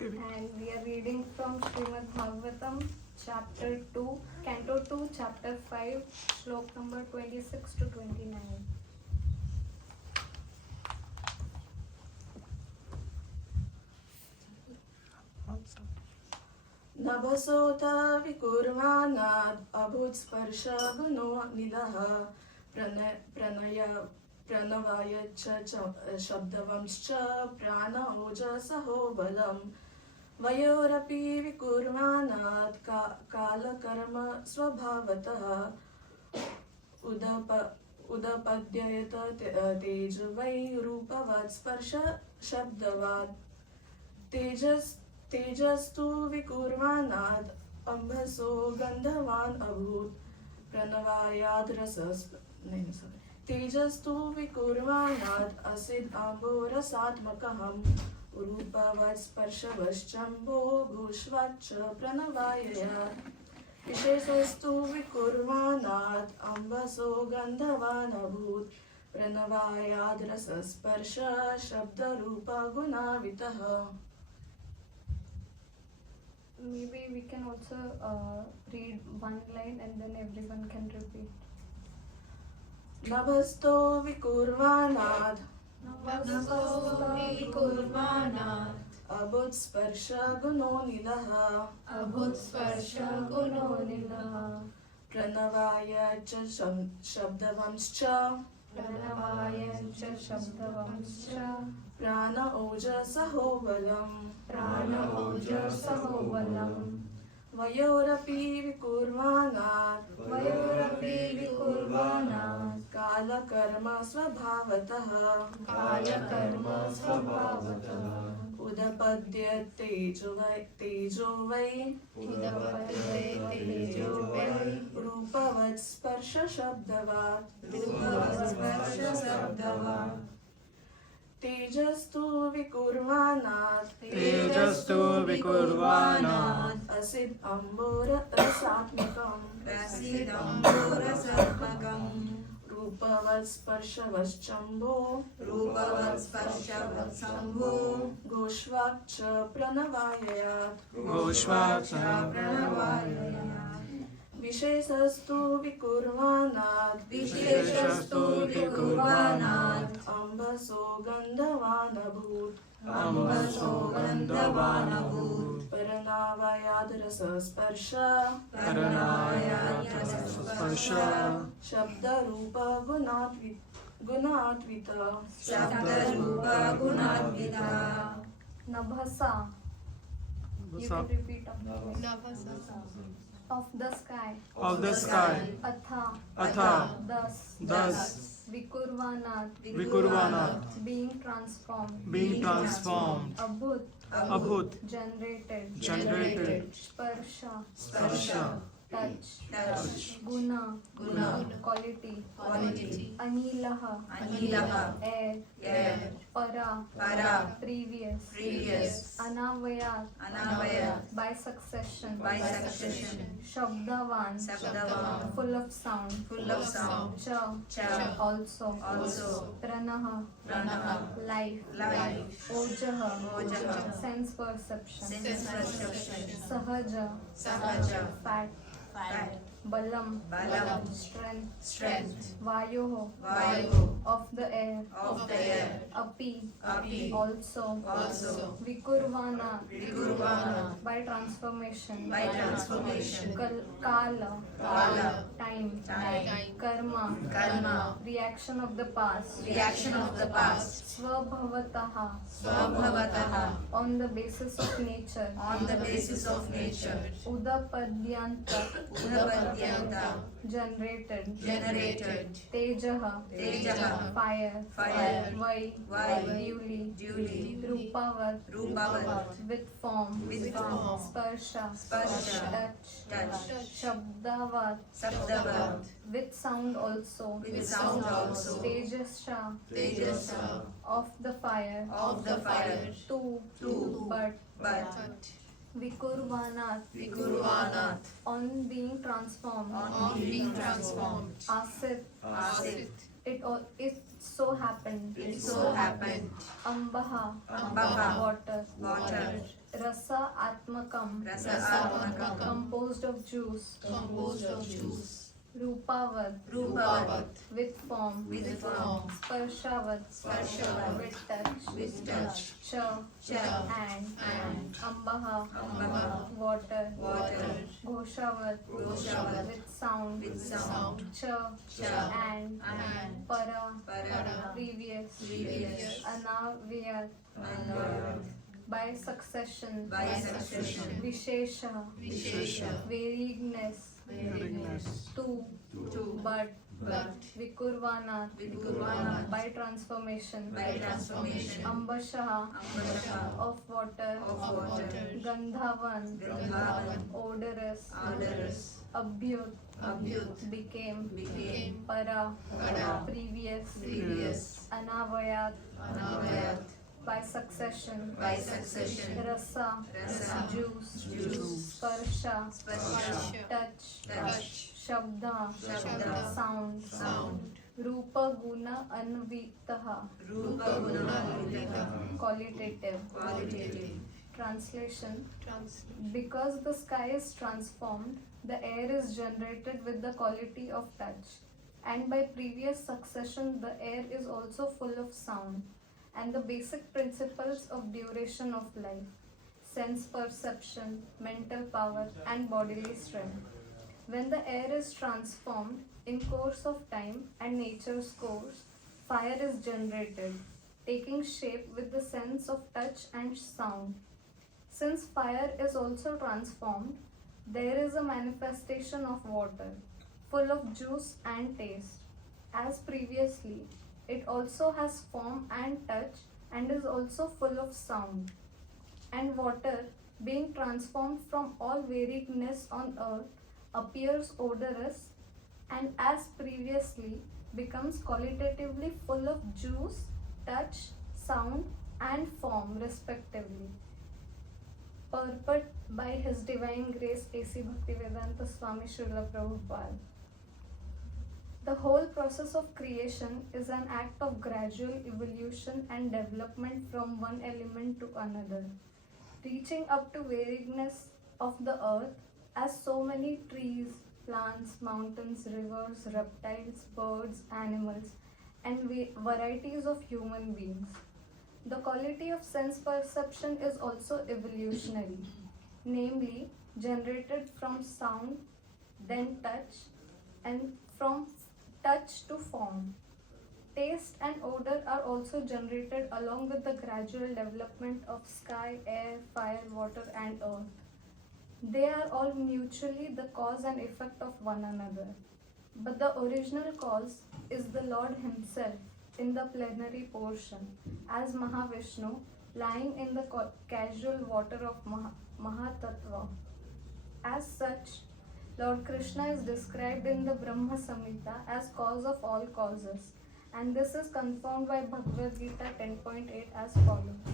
And we are reading from Srimad Bhagvatam, chapter 2, canto 2, chapter 5, shlok number 26 to 29. नभसोऽथ विकुर्वाणाद् अभूत्स्पर्श गुणो निलः प्रणवाय च शब्दवंश्च प्राण ओजसहो बलम् वयोरपि विकुर्वाणात् कालकर्म स्वभावतः उदपद्ययत तेज वै रूपवत् स्पर्श शब्दवात् तेजस्तु विकुर्वाणात् अम्भसो गन्धवान् अभूत् प्रणवायाद् तेजस्तु विकुर्वाणात् असिद् आम्भोरसात्मकः रूपवत् स्पर्शवश्चम्भो भूष्वाच्च प्रणवाययात् विशेषस्तु विकुर्वाणात् अम्भसो गन्धवान् अभूत् प्रणवायाद् रसस्पर्श शब्दरूपगुणावितः. Maybe we can also read one line and then everyone can repeat. नभस्तो विकुर्वाणात् अभूत्स्पर्श गुणो निलः प्रणवाय च शब्दवंश्च प्राण ओजसहो बलम् वयोरपि विकुर्वाणात् कालकर्म स्वभावतः उदपद्यते तेजो वै रूपवत् स्पर्श शब्दवात् तेजस्तु विकुर्वाणात् असिद् अम्बोरसात्मकम् रूपवत् स्पर्शवश्चम्भो घोष्वाक् च प्रणवाययात् विशेषस्तु विकुर्वाणात् अम्भसो गन्धवान् अभूत् परनावयाद् रसस्पर्श शब्दरूप गुणात्वित Nabhasa. You can repeat after me. Of the sky. Atha. Thus. Vikurvanat. Being transformed. Abhut. Generated. Sparsha. Touch. Guna. Quality. Anilaha. Air. Para. Previous. Anavayat. By succession. Shabdavan. Full of sound. Cha. Also. Pranaha. Life. Ojaha. Sense perception. Sahaja. Fat. Balam. Strength. Vayoho. Of the air. Api. Also. Vikurvana. By transformation. Kala. Time. Karma. Reaction of the past. Swabhavataha. On the basis of nature. Udapadyanta. Generated. Tejaha. Fire. Vai. Duly. Rupavat. With form. Sparsha. Touch. Shabdavat. With sound also. Tejasha. Of the fire. Two. But. Vikurvanat. On being transformed. Asit. It so happened. It so happened. Ambaha, Ambaha, water. water. Rasa Atmakam, Rasa composed of juice. composed of juice. Rupavat, Rupavat, with form. with form. Sparshavat, Sparshavat, with touch. with touch. Cha, Cha, and Ambaha, Ambaha, water. water. Ghoshavat, Ghoshavat, with sound. with sound. Cha, Cha, and Para, previous. previous. Anaviyat, Anavayat, by succession. by succession. Vishesha, Vishesha, variedness. Two, but. Vikurvanat, Vikurvanat, by transformation. by transformation. Ambashaha, Ambashaha, of water. of water. Gandhavan, Gandhavan, odorous. odorous. Abhyut, Abhyut, became. Para, previous. previous. Anavayat, Anavayat, by succession. by succession. Rasa, Rasa, juice. juice. Sparsha, Sparsha, touch. touch. Shabda, Shabda, sound. sound. Rupa Guna Anvitaha, Rupa Guna, qualitative. qualitative. Translation. Because the sky is transformed, the air is generated with the quality of touch, and by previous succession, the air is also full of sound, and the basic principles of duration of life, sense perception, mental power, and bodily strength. When the air is transformed in course of time and nature's course, fire is generated, taking shape with the sense of touch and sound. Since fire is also transformed, there is a manifestation of water, full of juice and taste. As previously, it also has form and touch and is also full of sound. And water, being transformed from all variedness on earth, appears odorous and as previously becomes qualitatively full of juice, touch, sound, and form respectively. Purport by His Divine Grace A.C. Bhaktivedanta Swami Srila Prabhupada. The whole process of creation is an act of gradual evolution and development from one element to another, reaching up to variedness of the earth as so many trees, plants, mountains, rivers, reptiles, birds, animals, and varieties of human beings. The quality of sense perception is also evolutionary, namely generated from sound, then touch, and from touch to form. Taste and odor are also generated along with the gradual development of sky, air, fire, water, and earth. They are all mutually the cause and effect of one another. But the original cause is the Lord Himself in the plenary portion, as Mahavishnu, lying in the casual water of Mahatattva. As such, Lord Krishna is described in the Brahma Samhita as cause of all causes, and this is confirmed by Bhagavad Gita 10.8 as follows.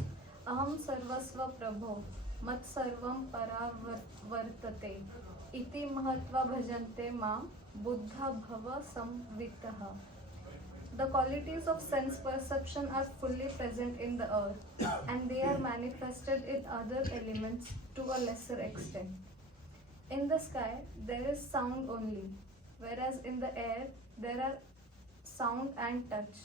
Aham sarvasva prabho mat sarvam paravartate iti mahatva bhajante mam buddha bhava samvitaha. The qualities of sense perception are fully present in the earth and they are manifested in other elements to a lesser extent. In the sky, there is sound only, whereas in the air, there are sound and touch.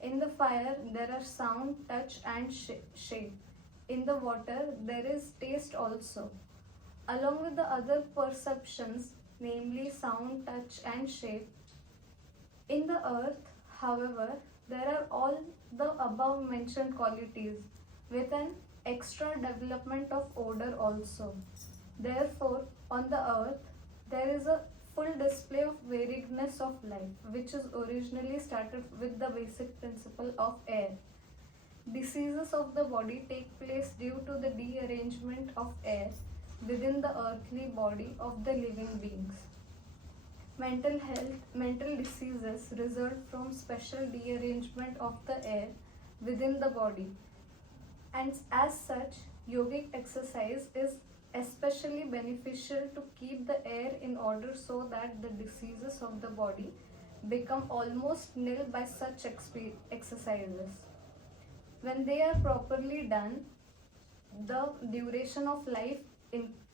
In the fire, there are sound, touch, and shape. In the water, there is taste also. Along with the other perceptions, namely sound, touch, and shape. In the earth, however, there are all the above mentioned qualities with an extra development of odor also. Therefore, on the earth, there is a full display of variedness of life, which is originally started with the basic principle of air. Diseases of the body take place due to the dearrangement of air within the earthly body of the living beings. Mental diseases result from special dearrangement of the air within the body, and as such, yogic exercise is especially beneficial to keep the air in order so that the diseases of the body become almost nil by such exercises. When they are properly done, the duration of life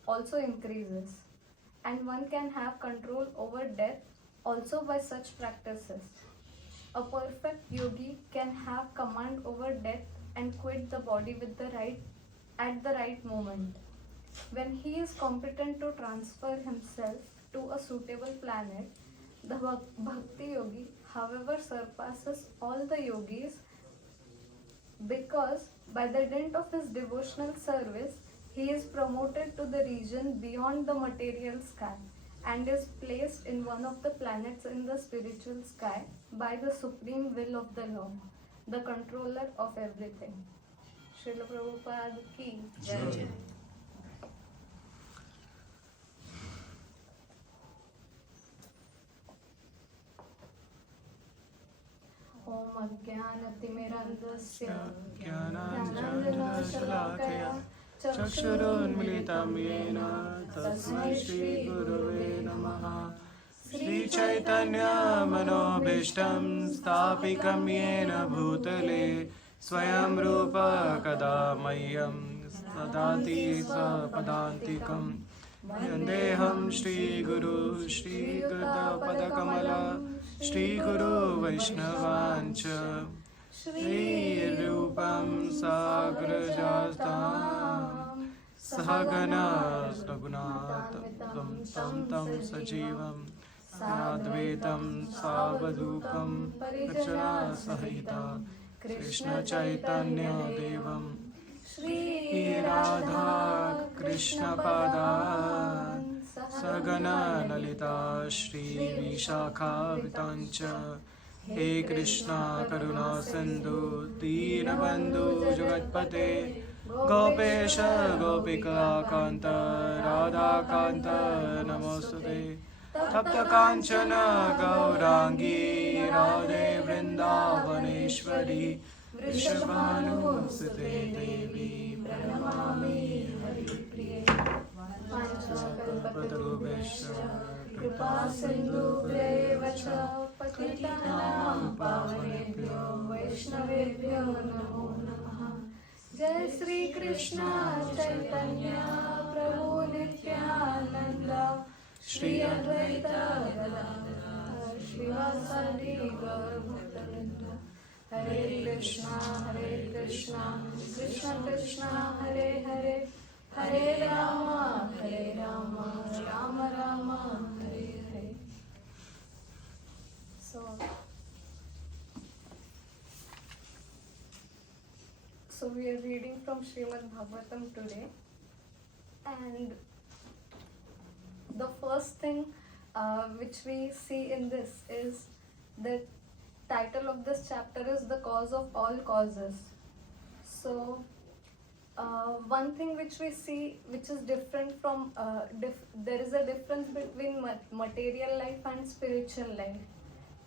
also increases, and one can have control over death also by such practices. A perfect yogi can have command over death and quit the body with the right at the right moment. When he is competent to transfer himself to a suitable planet, the Bhakti Yogi, however, surpasses all the yogis because by the dint of his devotional service, he is promoted to the region beyond the material sky and is placed in one of the planets in the spiritual sky by the supreme will of the Lord, the controller of everything. Srila Prabhupada ki Jai. Om Ajnanatimirandasya ज्ञानाञ्जनशलाकया चक्षुरुन्मिलितं येन तस्मै श्रीगुरुवे नमः श्रीचैतन्यमनोभीष्टं स्थापितं येन भूतले स्वयं रूप कदा मह्यं ददाति स्वपदान्तिकं वन्देऽहं श्रीगुरु श्रीयुतपदकमला श्रीगुरु वैष्णवाञ्च श्रीरूपं साग्रजास्तां सहगना रघुनाथं तं सजीवं साद्वैतं सावधूतं परिजनसहिता कृष्णचैतन्यदेवं श्रीराधा कृष्णपादान् सगना ललिता श्रीविशाखा वितांच हे कृष्णा करुणा सिंधु दीनबंधु जगत्पते गोपेश गोपिका कांत राधा कांत नमोस्तुते तप्त कांचन गौरांगी राधे वृंदावनेश्वरी वृषभानुसुते देवी प्रणमामि हरिप्रिये कल्पतरुभ्यश्च कृपा सिन्धुभ्यैव च पतितानां पावनेभ्यो वैष्णवेभ्यो नमो नमः। जय श्री कृष्ण चैतन्य प्रभु नित्यानंद श्री अद्वैत गदाधर श्रीवासादि गौरभक्तवृंद। हरे Krishna Krishna Krishna Hare Hare Hare Ram Ram Ram Hare Hare. So we are reading from Srimad Bhagvatam today, and the first thing which we see in this is the title of this chapter is the cause of all causes. So one thing which we see which is different from there is a difference between material life and spiritual life.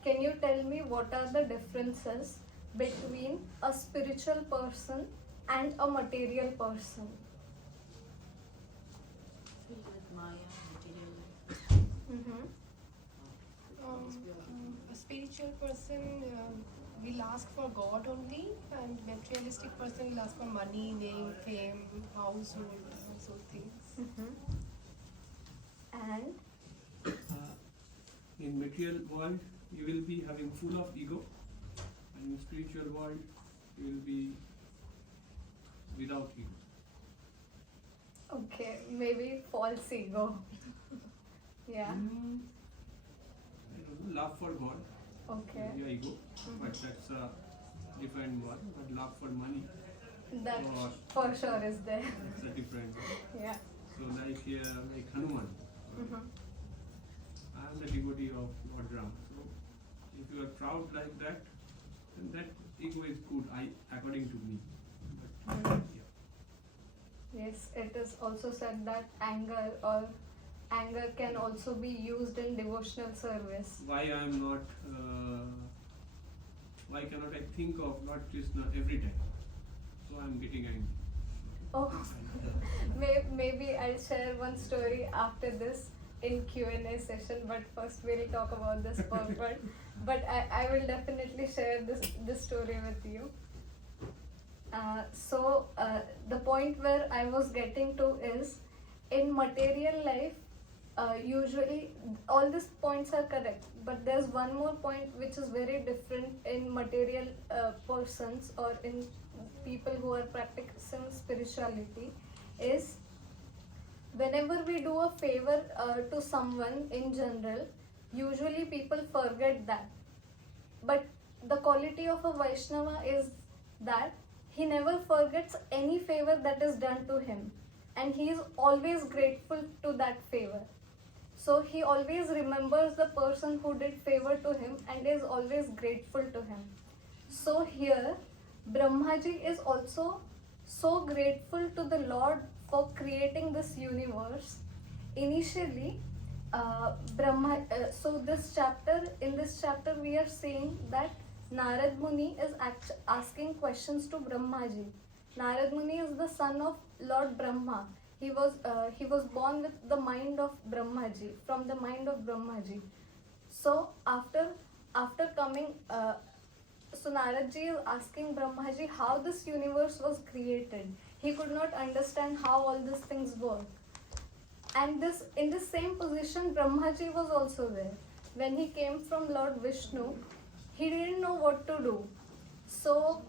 Can you tell me what are the differences between a spiritual person and a material person? A spiritual person will ask for God only, and materialistic person will ask for money, name, fame, household, those things. And in material world you will be having full of ego, and in spiritual world you will be without ego. okay, maybe false ego. Yeah. I don't know, love for God, Okay. yeah, ego, but that's a different one. But love for money, That or for sure is there. it's a different one. Yeah. So like here, like Hanuman, I am the devotee of Lord Ram. So if you are proud like that, then that ego is good, according to me. But yeah. Yes, it is also said that anger can also be used in devotional service. Why I am not? Why cannot I think of Lord Krishna every time? So I am getting angry. Oh, maybe I'll share one story after this in Q&A session, but first we'll talk about this purport. but I will definitely share this story with you. The point where I was getting to is, in material life, usually all these points are correct, but there's one more point which is very different in material persons or in people who are practicing spirituality, is whenever we do a favor to someone in general, usually people forget that. But the quality of a Vaishnava is that he never forgets any favor that is done to him, and he is always grateful to that favor. So he always remembers the person who did favor to him and is always grateful to him. So here, Brahmaji is also so grateful to the Lord for creating this universe. Initially, in this chapter we are seeing that Narad Muni is asking questions to Brahmaji. Narad Muni is the son of Lord Brahma. He was born with the mind of Brahmaji, from the mind of Brahmaji. So after coming, so Naradji is asking Brahmaji how this universe was created. He could not understand how all these things work. And in the same position, Brahmaji was also there. When he came from Lord Vishnu, he didn't know what to do. So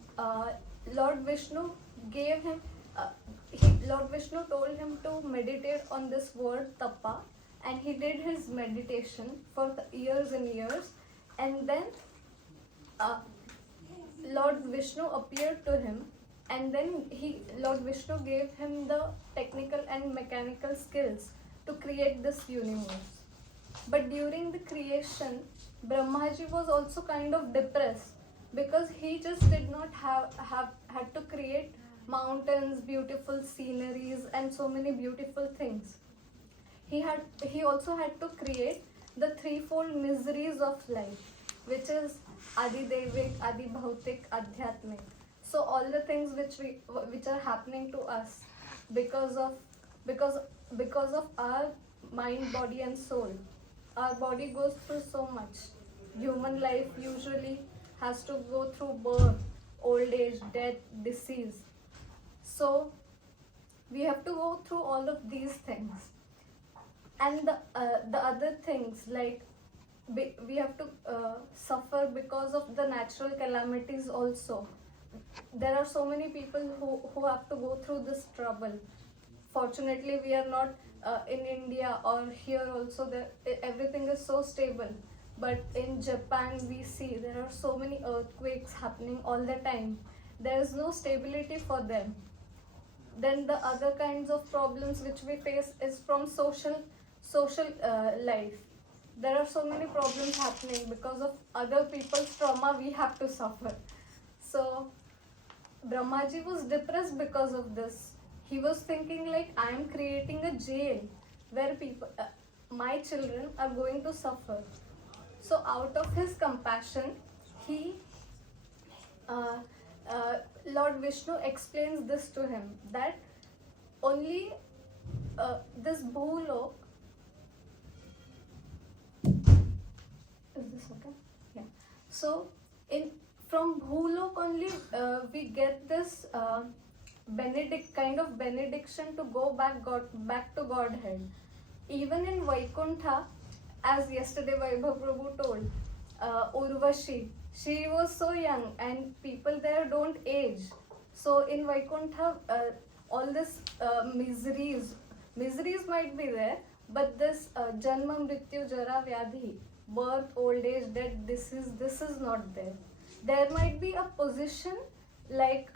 Lord Vishnu gave him, Lord Vishnu told him to meditate on this word tapa, and he did his meditation for years and years. And then Lord Vishnu appeared to him, and then Lord Vishnu gave him the technical and mechanical skills to create this universe. But during the creation, Brahmaji was also kind of depressed, because he just did not had to create mountains, beautiful sceneries, and so many beautiful things. He also had to create the threefold miseries of life, which is Adi Devik, Adi Bhautik, Adhyatmik. So all the things which are happening to us because of our mind, body, and soul. Our body goes through so much. Human life usually has to go through birth, old age, death, disease. So we have to go through all of these things. And the other things, like we have to suffer because of the natural calamities also. There are so many people who have to go through this trouble. Fortunately, we are not in India or here also. Everything is so stable. But in Japan, we see there are so many earthquakes happening all the time. There is no stability for them. Then the other kinds of problems which we face is from social life. There are so many problems happening because of other people's trauma we have to suffer. So Brahmaji was depressed because of this. He was thinking like, I am creating a jail where people, my children are going to suffer. So out of his compassion, Lord Vishnu explains this to him, that only this Bhulok, is this okay? Yeah. So from Bhulok only we get this benediction to go back to Godhead. Even in Vaikuntha, as yesterday Vaibhav Prabhu told, Urvashi, she was so young, and people there don't age. So in Vaikuntha, all this miseries might be there, but this Janma, Mrityu, Jara, Vyadhi, birth, old age, death, this is not there. There might be a position like,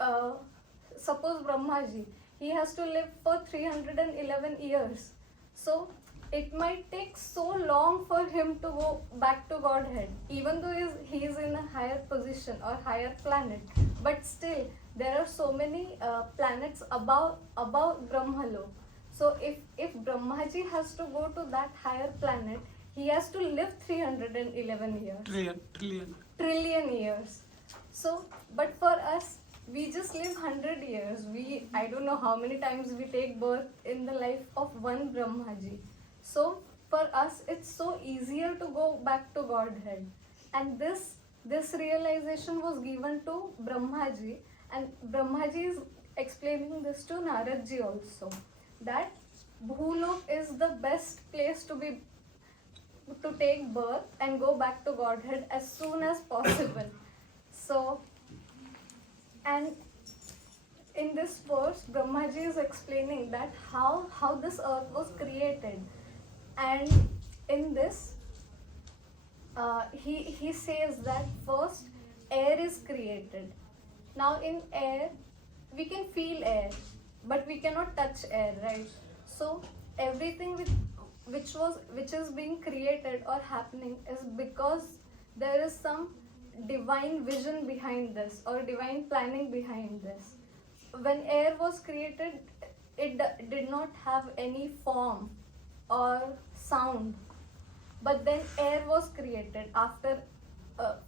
suppose Brahmaji, he has to live for 311 years. So it might take so long for him to go back to Godhead, even though he is in a higher position or higher planet. But still, there are so many planets above Brahmalok. So if Brahmaji has to go to that higher planet, he has to live 311 years. Trillion years. So, but for us, we just live 100 years. I don't know how many times we take birth in the life of one Brahmaji. So for us, it's so easier to go back to Godhead. And this realization was given to Brahmaji, and Brahmaji is explaining this to Naradji also, that Bhulok is the best place to take birth and go back to Godhead as soon as possible. So, and in this verse, Brahmaji is explaining that how this earth was created, and in this, he says that first air is created. Now in air, we can feel air, but we cannot touch air, right? So everything which is being created or happening is because there is some divine vision behind this or divine planning behind this. When air was created, it did not have any form or sound, but then air was created after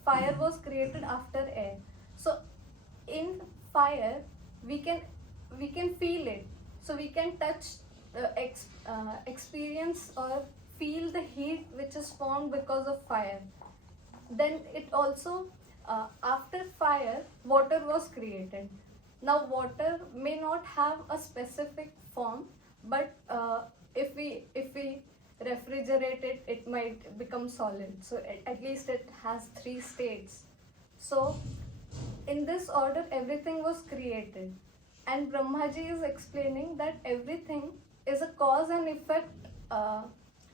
fire was created after air. So in fire we can feel it, so we can touch, experience or feel the heat which is formed because of fire. Then it also, after fire, water was created. Now water may not have a specific form, but if we refrigerate it, it might become solid. So at least it has 3 states. So in this order, everything was created, and Brahmaji is explaining that everything is a cause and effect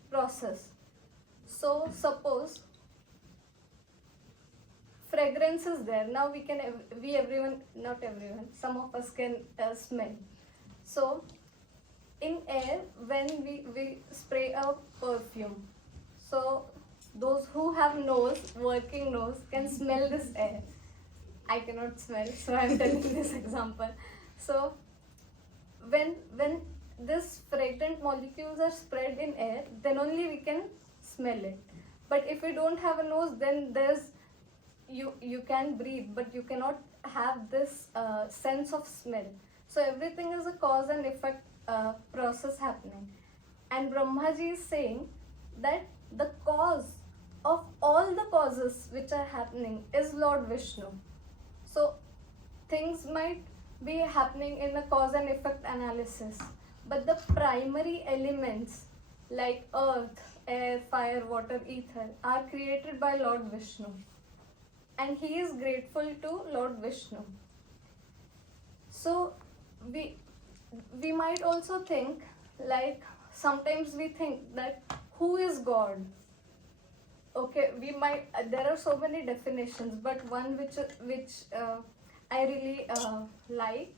process. So suppose fragrance is there. Now everyone, not everyone, some of us can smell. So in air, when we spray a perfume, so those who have working nose can smell this air. I cannot smell, so I'm telling this example. So when this fragrant molecules are spread in air, then only we can smell it. But if we don't have a nose, then you can breathe, but you cannot have this sense of smell. So everything is a cause and effect process happening. And Brahmaji is saying that the cause of all the causes which are happening is Lord Vishnu. So things might be happening in a cause and effect analysis, but the primary elements like earth, air, fire, water, ether are created by Lord Vishnu. And he is grateful to Lord Vishnu. So we might also think, like sometimes we think that who is God? Okay, there are so many definitions, but one which I really like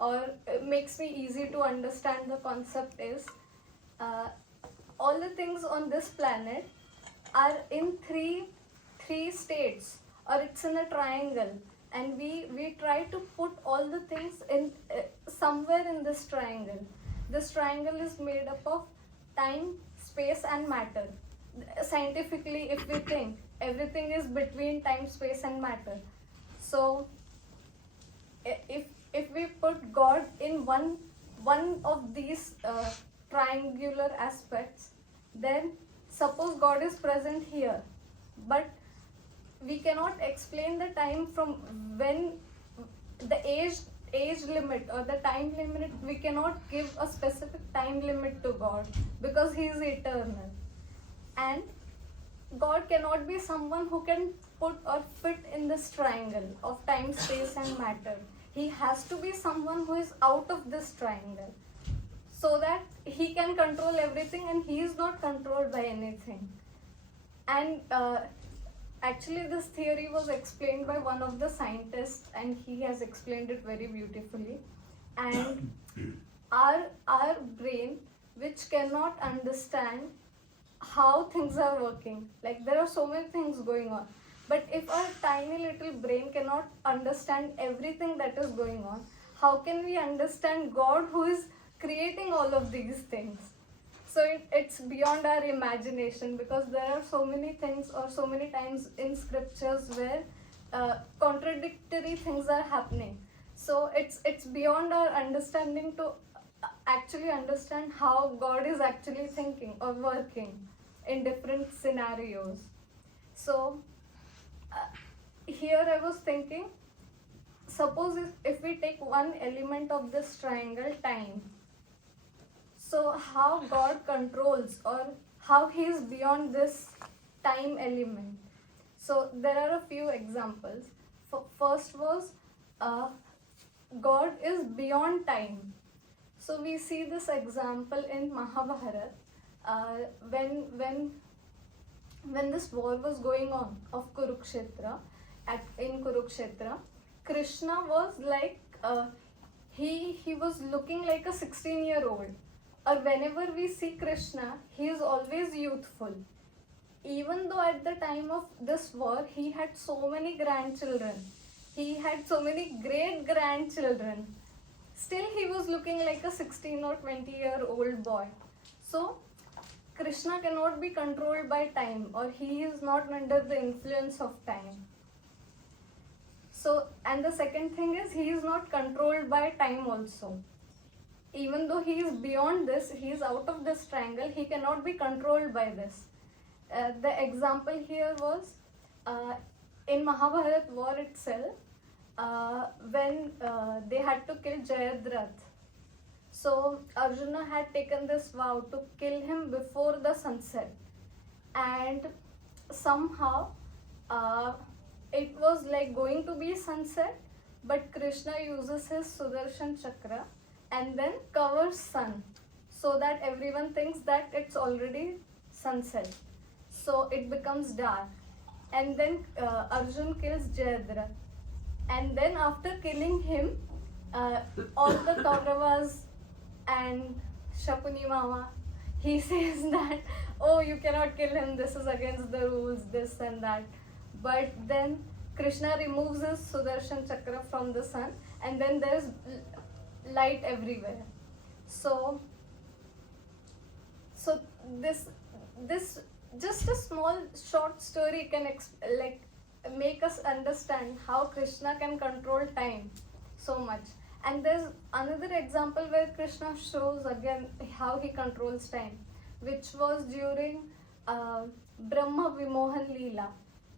or makes me easy to understand the concept is, all the things on this planet are in three states, or it's in a triangle, and we try to put all the things in somewhere in this triangle. This triangle is made up of time, space and matter. Scientifically, if we think, everything is between time, space and matter. So if we put God in one of these triangular aspects, then suppose God is present here, but we cannot explain the time from when the age limit or the time limit. We cannot give a specific time limit to God because he is eternal. And God cannot be someone who can put or fit in this triangle of time, space and matter. He has to be someone who is out of this triangle, so that he can control everything, and he is not controlled by anything. And actually this theory was explained by one of the scientists, and he has explained it very beautifully. And our brain, which cannot understand how things are working, like there are so many things going on, but if our tiny little brain cannot understand everything that is going on, how can we understand God who is creating all of these things? So it's beyond our imagination, because there are so many things or so many times in scriptures where contradictory things are happening. So it's beyond our understanding to actually understand how God is actually thinking or working in different scenarios. So here I was thinking, suppose if we take one element of this triangle, time, so how God controls, or how he is beyond this time element. So there are a few examples. First was God is beyond time. So we see this example in Mahabharata, when this war was going on of Kurukshetra, in Kurukshetra, Krishna was like he was looking like a 16-year-old. Or whenever we see Krishna, he is always youthful. Even though at the time of this war, he had so many grandchildren, he had so many great grandchildren, still he was looking like a 16 or 20-year-old boy. So Krishna cannot be controlled by time, or he is not under the influence of time. So, and the second thing is, he is not controlled by time also. Even though he is beyond this, he is out of this triangle, he cannot be controlled by this. The example here was in Mahabharata war itself, when they had to kill Jayadratha. So Arjuna had taken this vow to kill him before the sunset, and somehow it was like going to be sunset, but Krishna uses his Sudarshan Chakra and then covers sun, so that everyone thinks that it's already sunset. So it becomes dark, and then Arjun kills Jayadratha, and then after killing him, all the Kauravas and Shakuni Mama, he says that, oh, you cannot kill him, this is against the rules, this and that. But then Krishna removes his Sudarshan Chakra from the sun, and then there is light everywhere. So this just a small short story can make us understand how Krishna can control time so much. And there's another example where Krishna shows again how he controls time, which was during Brahma Vimohan Leela.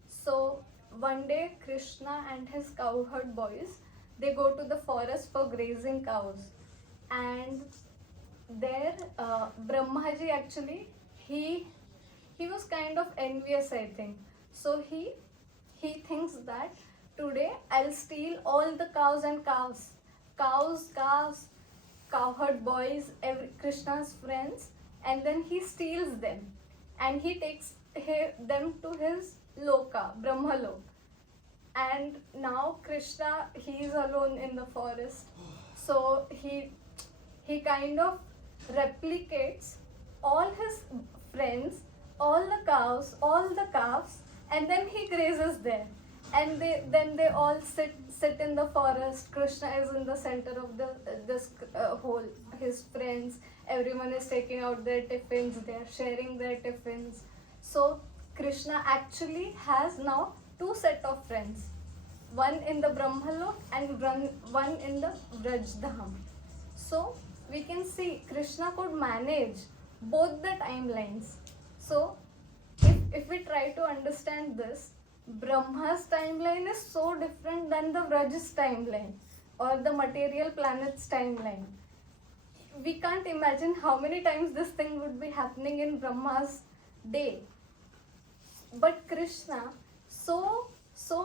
So one day Krishna and his cowherd boys, they go to the forest for grazing cows, and there Brahmaji actually he was kind of envious, I think. So he thinks that today I'll steal all the cows and calves, cowherd boys, Krishna's friends, and then he steals them, and he takes them to his Loka, Brahma Lok. And now Krishna, he is alone in the forest, so he kind of replicates all his friends, all the cows, all the calves, and then he grazes there. And then they all sit in the forest. Krishna is in the center of this whole, his friends, everyone is taking out their tiffins, they are sharing their tiffins. So Krishna actually has now two set of friends, one in the Brahmalok and one in the Vrajdham. So we can see Krishna could manage both the timelines. So if we try to understand this, Brahma's timeline is so different than the Vraj's timeline or the material planet's timeline. We can't imagine how many times this thing would be happening in Brahma's day. But Krishna, so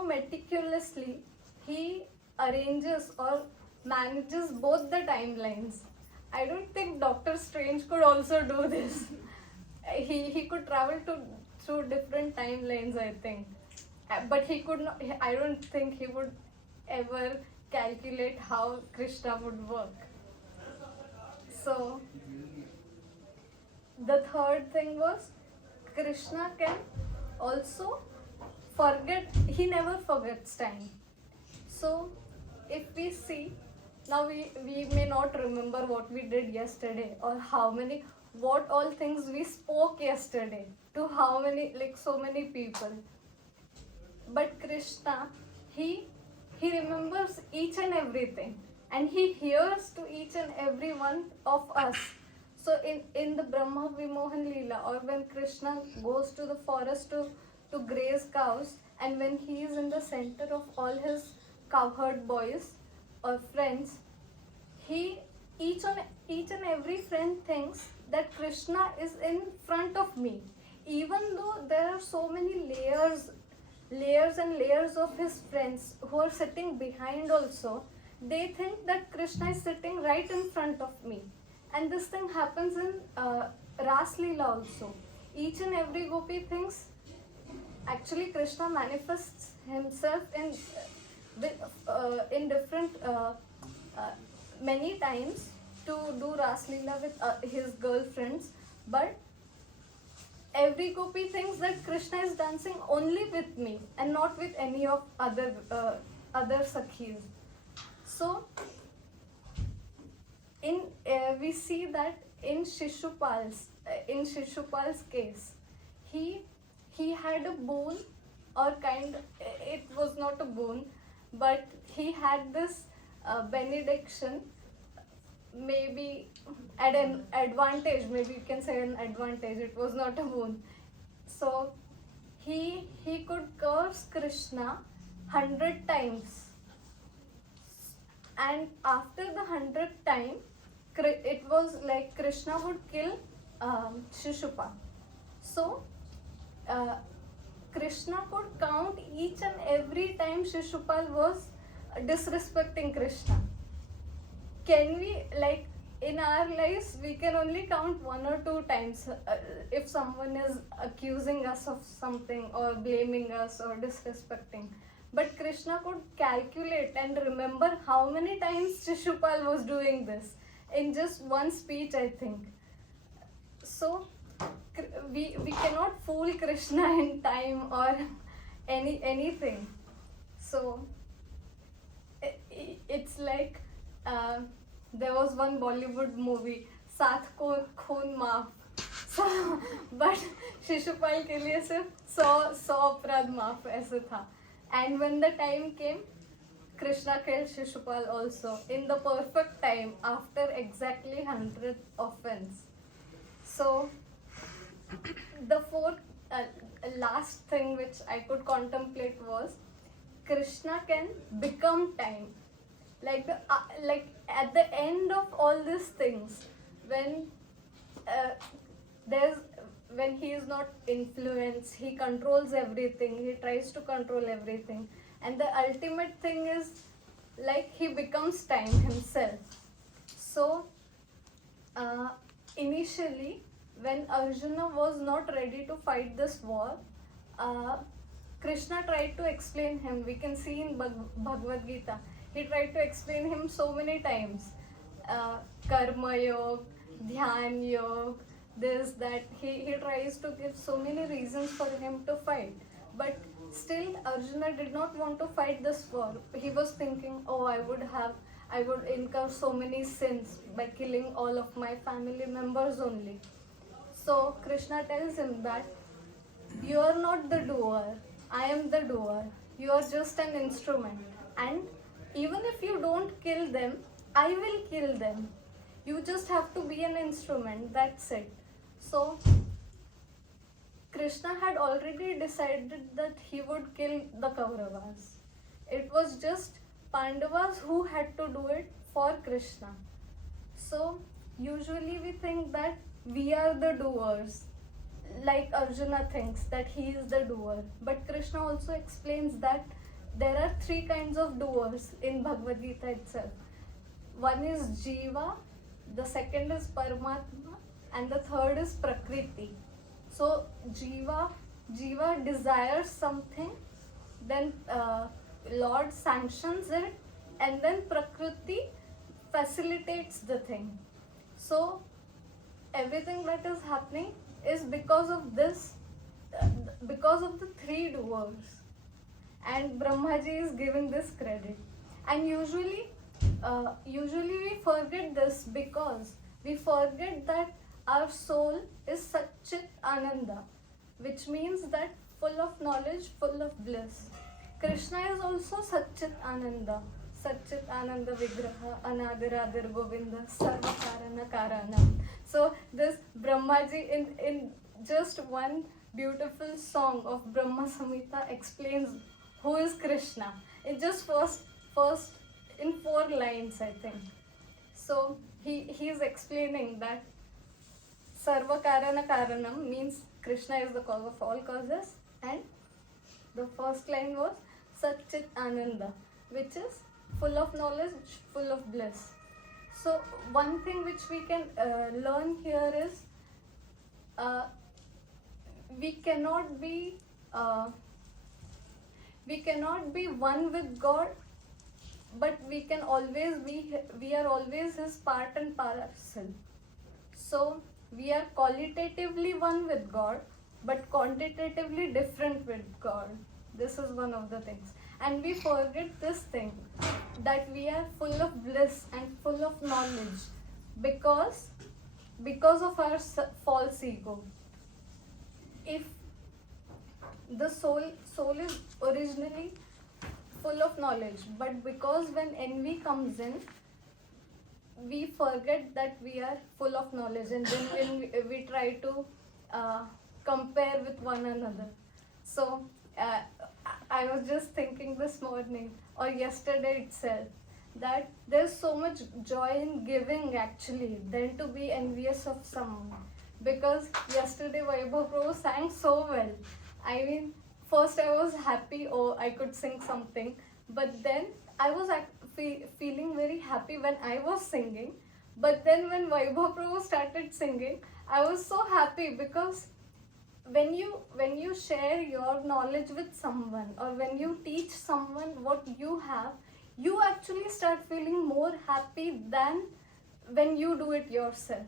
meticulously, he arranges or manages both the timelines. I don't think Doctor Strange could also do this. He could travel through different timelines, I think. But he could not, I don't think he would ever calculate how Krishna would work. So the third thing was, Krishna can also forget, he never forgets time. So if we see, now we may not remember what we did yesterday, or what all things we spoke yesterday to how many, so many people. But Krishna, he remembers each and everything, and he hears to each and every one of us. So in the Brahma Vimohan Leela, or when Krishna goes to the forest to to graze cows, and when he is in the center of all his cowherd boys or friends, he each and every friend thinks that Krishna is in front of me, even though there are so many layers and layers of his friends who are sitting behind also. They think that Krishna is sitting right in front of me, and this thing happens in Ras Leela also. Each and every gopi thinks actually Krishna manifests himself in different many times to do Ras Leela with his girlfriends, but every gopi thinks that Krishna is dancing only with me and not with any of other sakhis. So we see that in Shishupal's case, he had a boon, or it was not a boon, but he had this benediction, maybe at an advantage, maybe you can say an advantage, it was not a boon. So he could curse Krishna 100 times, and after the 100th time, it was like Krishna would kill Shishupal. So Krishna could count each and every time Shishupal was disrespecting Krishna. Can we, like in our lives, we can only count 1 or 2 times if someone is accusing us of something or blaming us or disrespecting. But Krishna could calculate and remember how many times Shishupal was doing this in just one speech, I think. So we cannot fool Krishna in time or anything. So it's like there was one Bollywood movie, Saath Khoon Maaf. So, but Shishupal के लिए सिर्फ 100 अपराध माफ ऐसे था. And when the time came, Krishna killed Shishupal also in the perfect time after exactly 100th offense. So the fourth last thing which I could contemplate was Krishna can become time. Like at the end of all these things, when when he is not influenced, he controls everything, he tries to control everything, and the ultimate thing is like he becomes time himself. So initially, when Arjuna was not ready to fight this war, Krishna tried to explain him. We can see in Bhagavad Gita, he tried to explain him so many times. Karma Yoga, Dhyan Yoga, this, that. He tries to give so many reasons for him to fight. But still, Arjuna did not want to fight this war. He was thinking, oh, I would incur so many sins by killing all of my family members only. So Krishna tells him that you are not the doer, I am the doer. You are just an instrument. And even if you don't kill them, I will kill them. You just have to be an instrument, that's it. So Krishna had already decided that he would kill the Kauravas. It was just Pandavas who had to do it for Krishna. So usually we think that we are the doers, like Arjuna thinks that he is the doer. But Krishna also explains that there are 3 kinds of doers in Bhagavad Gita itself. One is Jiva, the second is Paramatma, and the third is Prakriti. So Jiva desires something, then Lord sanctions it, and then Prakriti facilitates the thing. So everything that is happening is because of this, because of the 3 doers. And Brahmaji is giving this credit. And usually we forget this because we forget that our soul is Satchit Ananda, which means that full of knowledge, full of bliss. Krishna is also Satchit Ananda. Satchit Ananda Vigraha Anadiradir Govinda Sarva Karana Karanam. So this Brahmaji in just one beautiful song of Brahma Samhita explains who is Krishna. It just first in 4 lines, I think. So he is explaining that Sarva Karana Karanam means Krishna is the cause of all causes, and the first line was Satchit Ananda, which is full of knowledge, full of bliss. So one thing which we can learn here is we cannot be one with God, but we are always His part and parcel. So we are qualitatively one with God, but quantitatively different with God. This is one of the things. And we forget this thing, that we are full of bliss and full of knowledge because of our false ego. If the soul is originally full of knowledge, but because when envy comes in, we forget that we are full of knowledge, and then when we try to compare with one another. So I was just thinking this morning or yesterday itself that there's so much joy in giving actually than to be envious of someone. Because yesterday Vaibhav Prabhu sang so well. I mean, first I was happy, oh, I could sing something, but then I was feeling very happy when I was singing. But then when Vaibhav Prabhu started singing, I was so happy because when you share your knowledge with someone, or when you teach someone what you have, you actually start feeling more happy than when you do it yourself.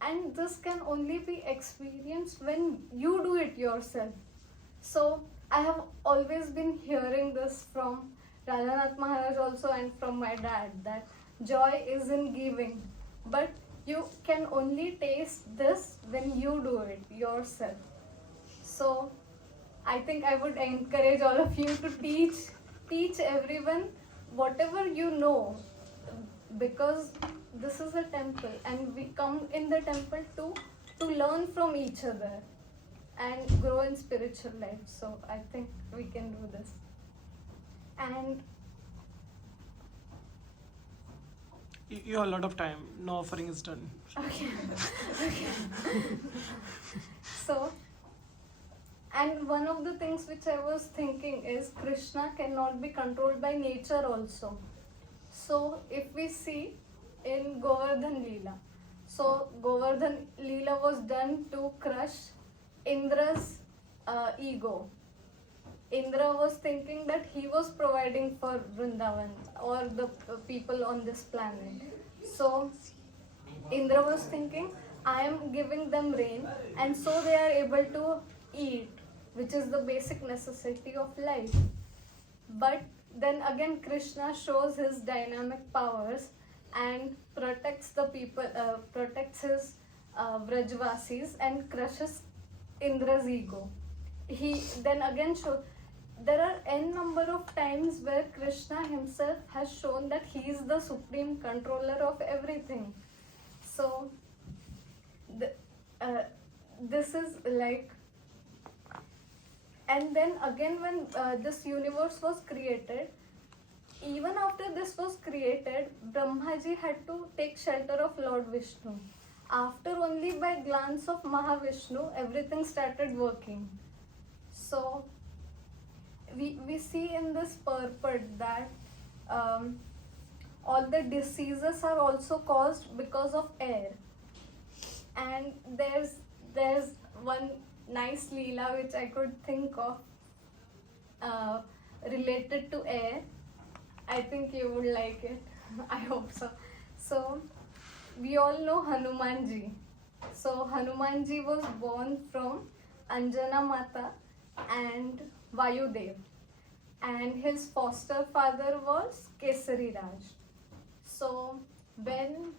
And this can only be experienced when you do it yourself. So I have always been hearing this from Radhanath Maharaj also, and from my dad, that joy is in giving. But you can only taste this when you do it yourself. So I think I would encourage all of you to teach everyone whatever you know, because this is a temple and we come in the temple to learn from each other and grow in spiritual life. So I think we can do this. And you have a lot of time. No offering is done. okay. So, and one of the things which I was thinking is Krishna cannot be controlled by nature also. So if we see in Govardhan Leela, so Govardhan Leela was done to crush Indra's ego. Indra was thinking that he was providing for Vrindavan or the people on this planet. So Indra was thinking, I am giving them rain, and so they are able to eat, which is the basic necessity of life. But then again Krishna shows his dynamic powers and protects the people, protects his Vrajvasis and crushes Indra's ego. He then again shows, there are n number of times where Krishna himself has shown that he is the supreme controller of everything. So this is like, and then again when this universe was created, even after this was created, Brahmaji had to take shelter of Lord Vishnu. After only by glance of Mahavishnu, everything started working. So we see in this purport that all the diseases are also caused because of air. And there's one nice leela which I could think of related to air. I think you would like it. I hope so. So we all know Hanumanji. So Hanumanji was born from Anjana Mata and Vayudev, and his foster father was Kesari Raj. So when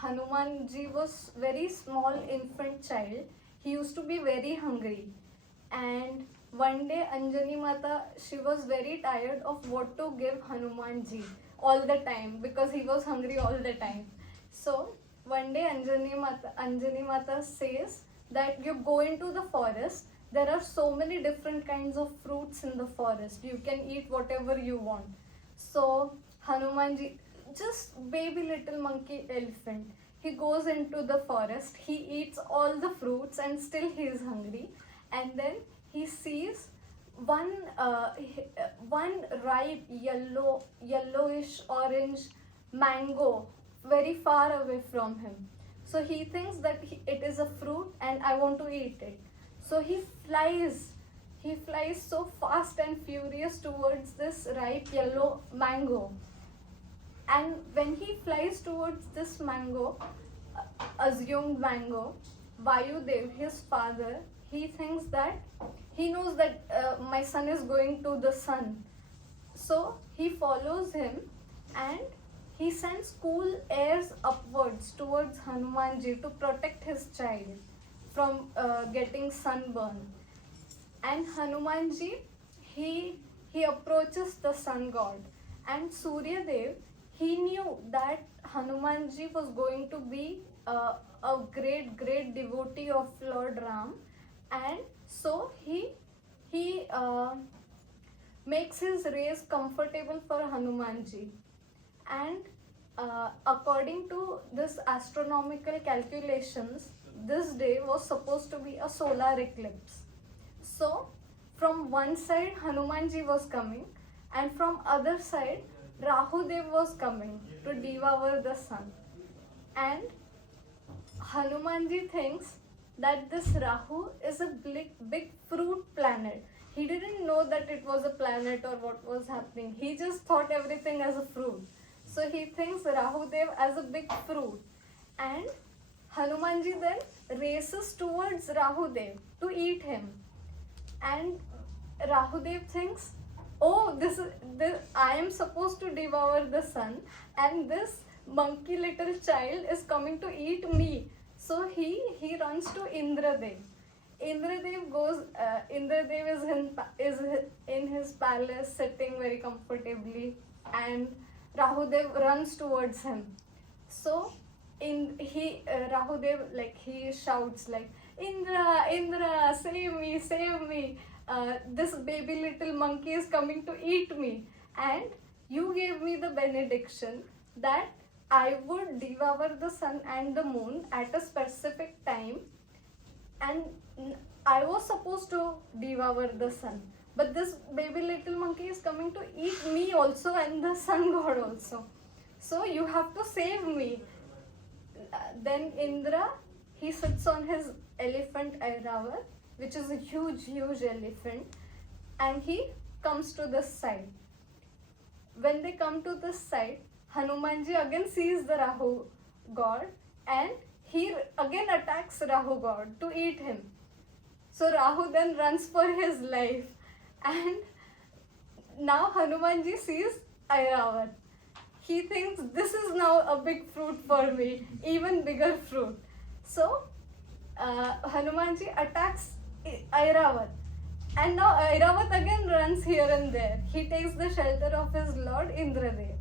Hanumanji was very small infant child, he used to be very hungry, and one day Anjani Mata, she was very tired of what to give Hanumanji all the time because he was hungry all the time. So one day Anjani Mata says that you go into the forest, there are so many different kinds of fruits in the forest. You can eat whatever you want. So Hanumanji, just baby little monkey elephant, he goes into the forest, he eats all the fruits and still he is hungry, and then he sees one ripe yellowish orange mango very far away from him. So he thinks that it is a fruit and I want to eat it. So he flies so fast and furious towards this ripe yellow mango. And when he flies towards this mango, assumed mango, Vayudev, his father, he thinks that he knows that my son is going to the sun. So he follows him and he sends cool airs upwards towards Hanumanji to protect his child from getting sunburn. And Hanumanji, he approaches the sun god. And Surya Dev, he knew that Hanumanji was going to be a great devotee of Lord Ram, and so he makes his race comfortable for Hanumanji. And according to this astronomical calculations, this day was supposed to be a solar eclipse. So from one side Hanumanji was coming, and from other side Rahu Dev was coming to devour the sun. And Hanumanji thinks that this Rahu is a big fruit planet. He didn't know that it was a planet or what was happening. He just thought everything as a fruit. So he thinks Rahu Dev as a big fruit. And Hanumanji then races towards Rahu Dev to eat him. And Rahu Dev thinks, oh, this I am supposed to devour the sun, and this monkey little child is coming to eat me. So he runs to Indradev. Indradev is in his palace sitting very comfortably, and Rahudev runs towards him. So Rahudev, like, he shouts like, Indra, save me, this baby little monkey is coming to eat me, and you gave me the benediction that I would devour the sun and the moon at a specific time, and I was supposed to devour the sun, but this baby little monkey is coming to eat me also and the sun god also. So you have to save me. Then Indra, he sits on his elephant Airavat, which is a huge elephant, and he comes to this side. When they come to this side, Hanumanji again sees the Rahu god, and he again attacks Rahu god to eat him. So Rahu then runs for his life, and now Hanumanji sees Airavat. He thinks this is now a big fruit for me, even bigger fruit. So Hanumanji attacks Airavat, and now Airavat again runs here and there. He takes the shelter of his lord Indradev.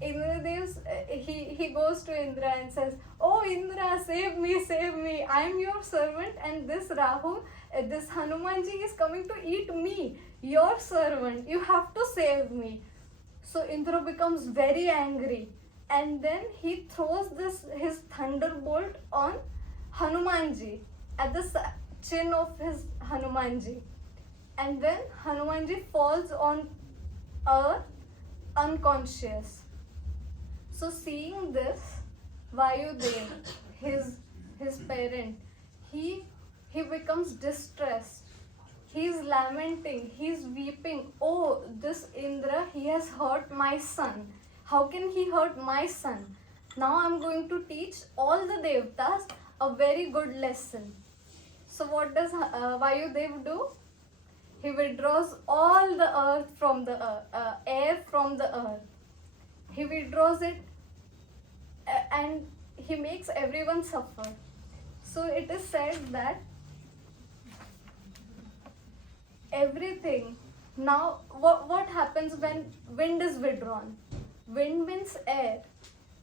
He goes to Indra and says, "Oh Indra, save me! I am your servant, and this this Hanumanji is coming to eat me, your servant. You have to save me." So Indra becomes very angry, and then he throws his thunderbolt on Hanumanji at the chin of his Hanumanji, and then Hanumanji falls on earth unconscious. So seeing this, Vayudev, his parent, he becomes distressed. He is lamenting, he is weeping. Oh, this Indra, he has hurt my son. How can he hurt my son? Now I am going to teach all the Devtas a very good lesson. So what does Vayudev do? He withdraws all the earth from the air from the earth. He withdraws it, and he makes everyone suffer. So it is said that everything, now what happens when wind is withdrawn? Wind means air.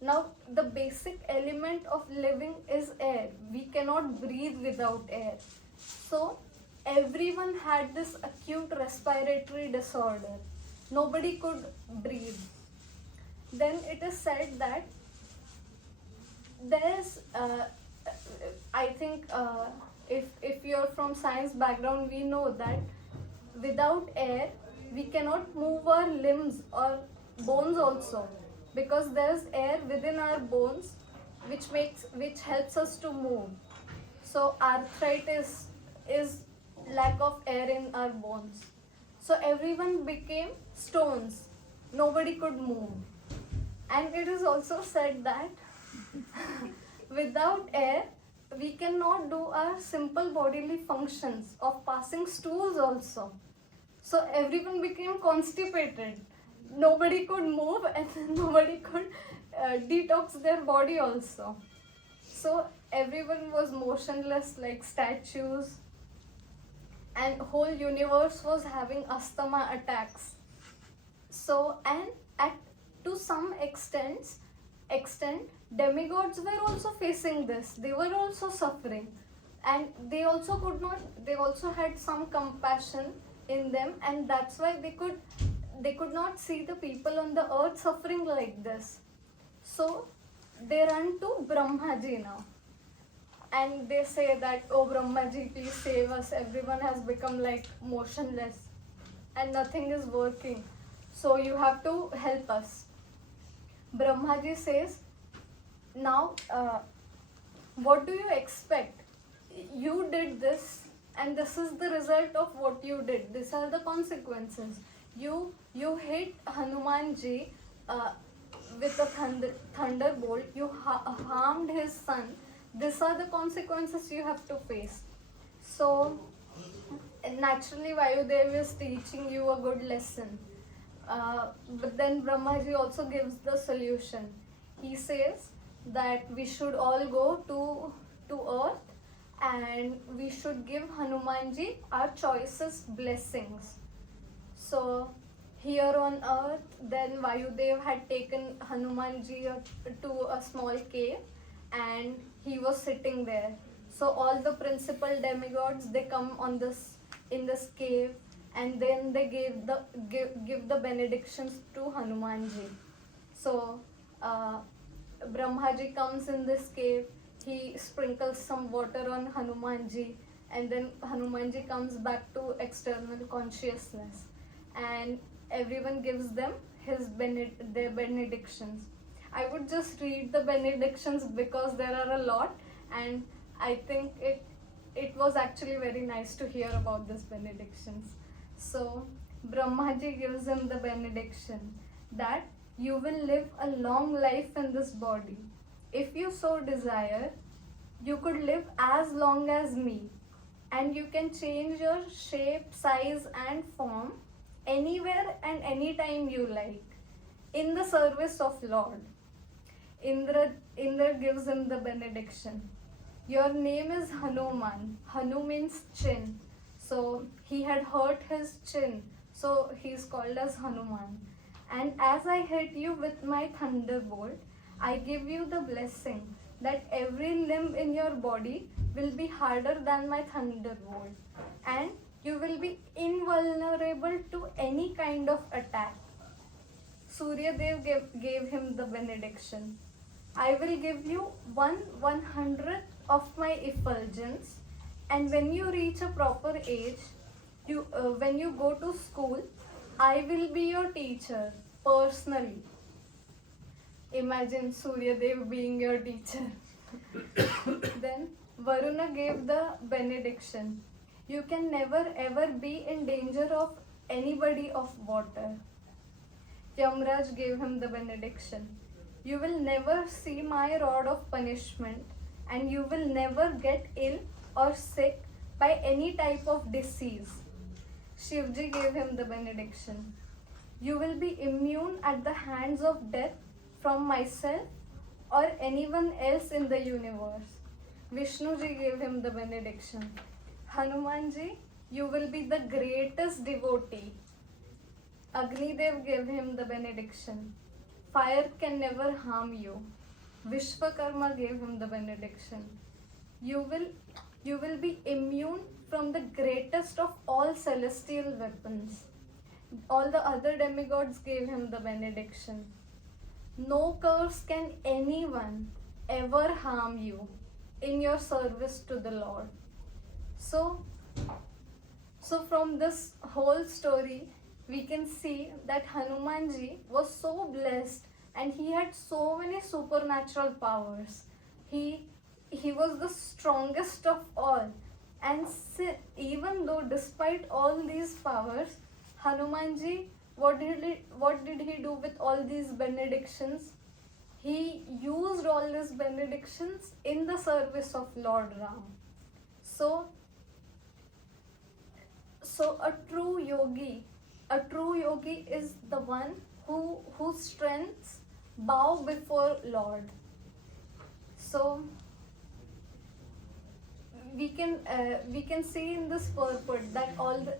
Now, the basic element of living is air. We cannot breathe without air. So, everyone had this acute respiratory disorder. Nobody could breathe. Then it is said that there's, I think, if you're from science background, we know that without air, we cannot move our limbs or bones also, because there's air within our bones which helps us to move. So arthritis is lack of air in our bones. So everyone became stones. Nobody could move. And it is also said that without air, we cannot do our simple bodily functions of passing stools also. So everyone became constipated. Nobody could move and nobody could detox their body also. So everyone was motionless like statues, and whole universe was having asthma attacks. So, and at to some extent, demigods were also facing this. They were also suffering, and they also could not. They also had some compassion in them, and that's why they could not see the people on the earth suffering like this. So they run to Brahmaji now, and they say that, "Oh Brahmaji, please save us. Everyone has become like motionless, and nothing is working. So you have to help us." Brahmaji says, "Now, what do you expect? You did this, and this is the result of what you did. These are the consequences. You hit Hanumanji with a thunderbolt. You harmed his son. These are the consequences you have to face." So naturally, Vayudev is teaching you a good lesson. But then Brahmaji also gives the solution. He says that we should all go to earth, and we should give Hanumanji our choicest blessings. So here on earth, then Vayudev had taken Hanumanji to a small cave, and he was sitting there. So all the principal demigods, they come in this cave, and then they give the benedictions to Hanumanji. So Brahmaji comes in this cave. He sprinkles some water on Hanumanji, and then Hanumanji comes back to external consciousness, and everyone gives them their benedictions. I would just read the benedictions because there are a lot, and I think it was actually very nice to hear about these benedictions. So Brahmaji gives him the benediction that you will live a long life in this body. If you so desire, you could live as long as me, and you can change your shape, size and form anywhere and anytime you like, in the service of Lord. Indra gives him the benediction. Your name is Hanuman. Hanu means chin. So he had hurt his chin, so he's called as Hanuman. And as I hit you with my thunderbolt, I give you the blessing that every limb in your body will be harder than my thunderbolt, and you will be invulnerable to any kind of attack. Surya Dev gave him the benediction. I will give you 1/100th of my effulgence, and when you reach a proper age, when you go to school, I will be your teacher personally. Imagine Surya Dev being your teacher. Then Varuna gave the benediction. You can never ever be in danger of anybody of water. Yamraj gave him the benediction. You will never see my rod of punishment, and you will never get ill or sick by any type of disease. Shivji gave him the benediction. You will be immune at the hands of death from myself or anyone else in the universe. Vishnuji gave him the benediction. Hanumanji, you will be the greatest devotee. Agnidev gave him the benediction. Fire can never harm you. Vishwakarma gave him the benediction. You will be immune from the greatest of all celestial weapons. All the other demigods gave him the benediction. No curse can anyone ever harm you in your service to the Lord. So from this whole story, we can see that Hanumanji was so blessed and he had so many supernatural powers. He was the strongest of all. And even though despite all these powers, Hanumanji, what did he do with all these benedictions? He used all these benedictions in the service of Lord Ram. So a true yogi is the one whose strengths bow before Lord. So we can see in this purport that all the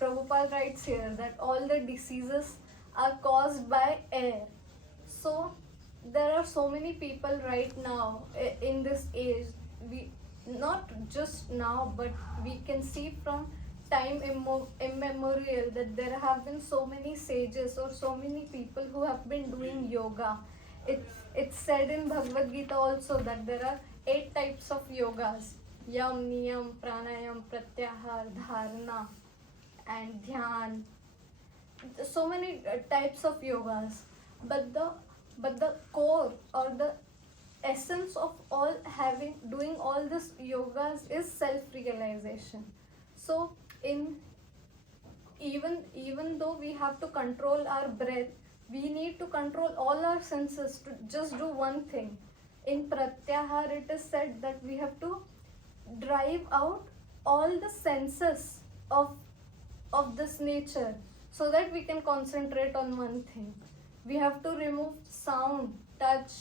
Prabhupada writes here that all the diseases are caused by air. So there are so many people right now in this age. We not just now, but we can see from time immemorial that there have been so many sages or so many people who have been doing yoga. It's said in Bhagavad Gita also that there are 8 types of yogas: yam, niyam, pranayam, pratyahar, dharana, and dhyan. So many types of yogas, but the core or the essence of all doing all this yogas is self-realization. So even though we have to control our breath, we need to control all our senses to just do one thing. In Pratyahar, it is said that we have to drive out all the senses of this nature so that we can concentrate on one thing. We have to remove sound, touch,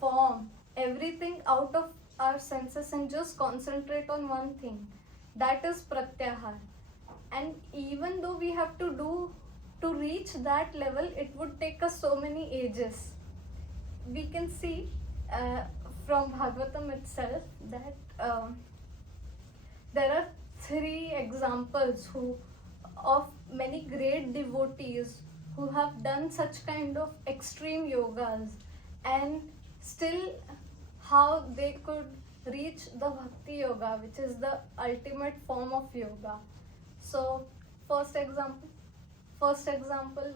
form, everything out of our senses and just concentrate on one thing. That is Pratyahar. And even though we have to reach that level, it would take us so many ages. We can see from Bhagvatam itself that there are 3 examples of many great devotees who have done such kind of extreme yogas, and still how they could reach the Bhakti Yoga, which is the ultimate form of yoga. So first example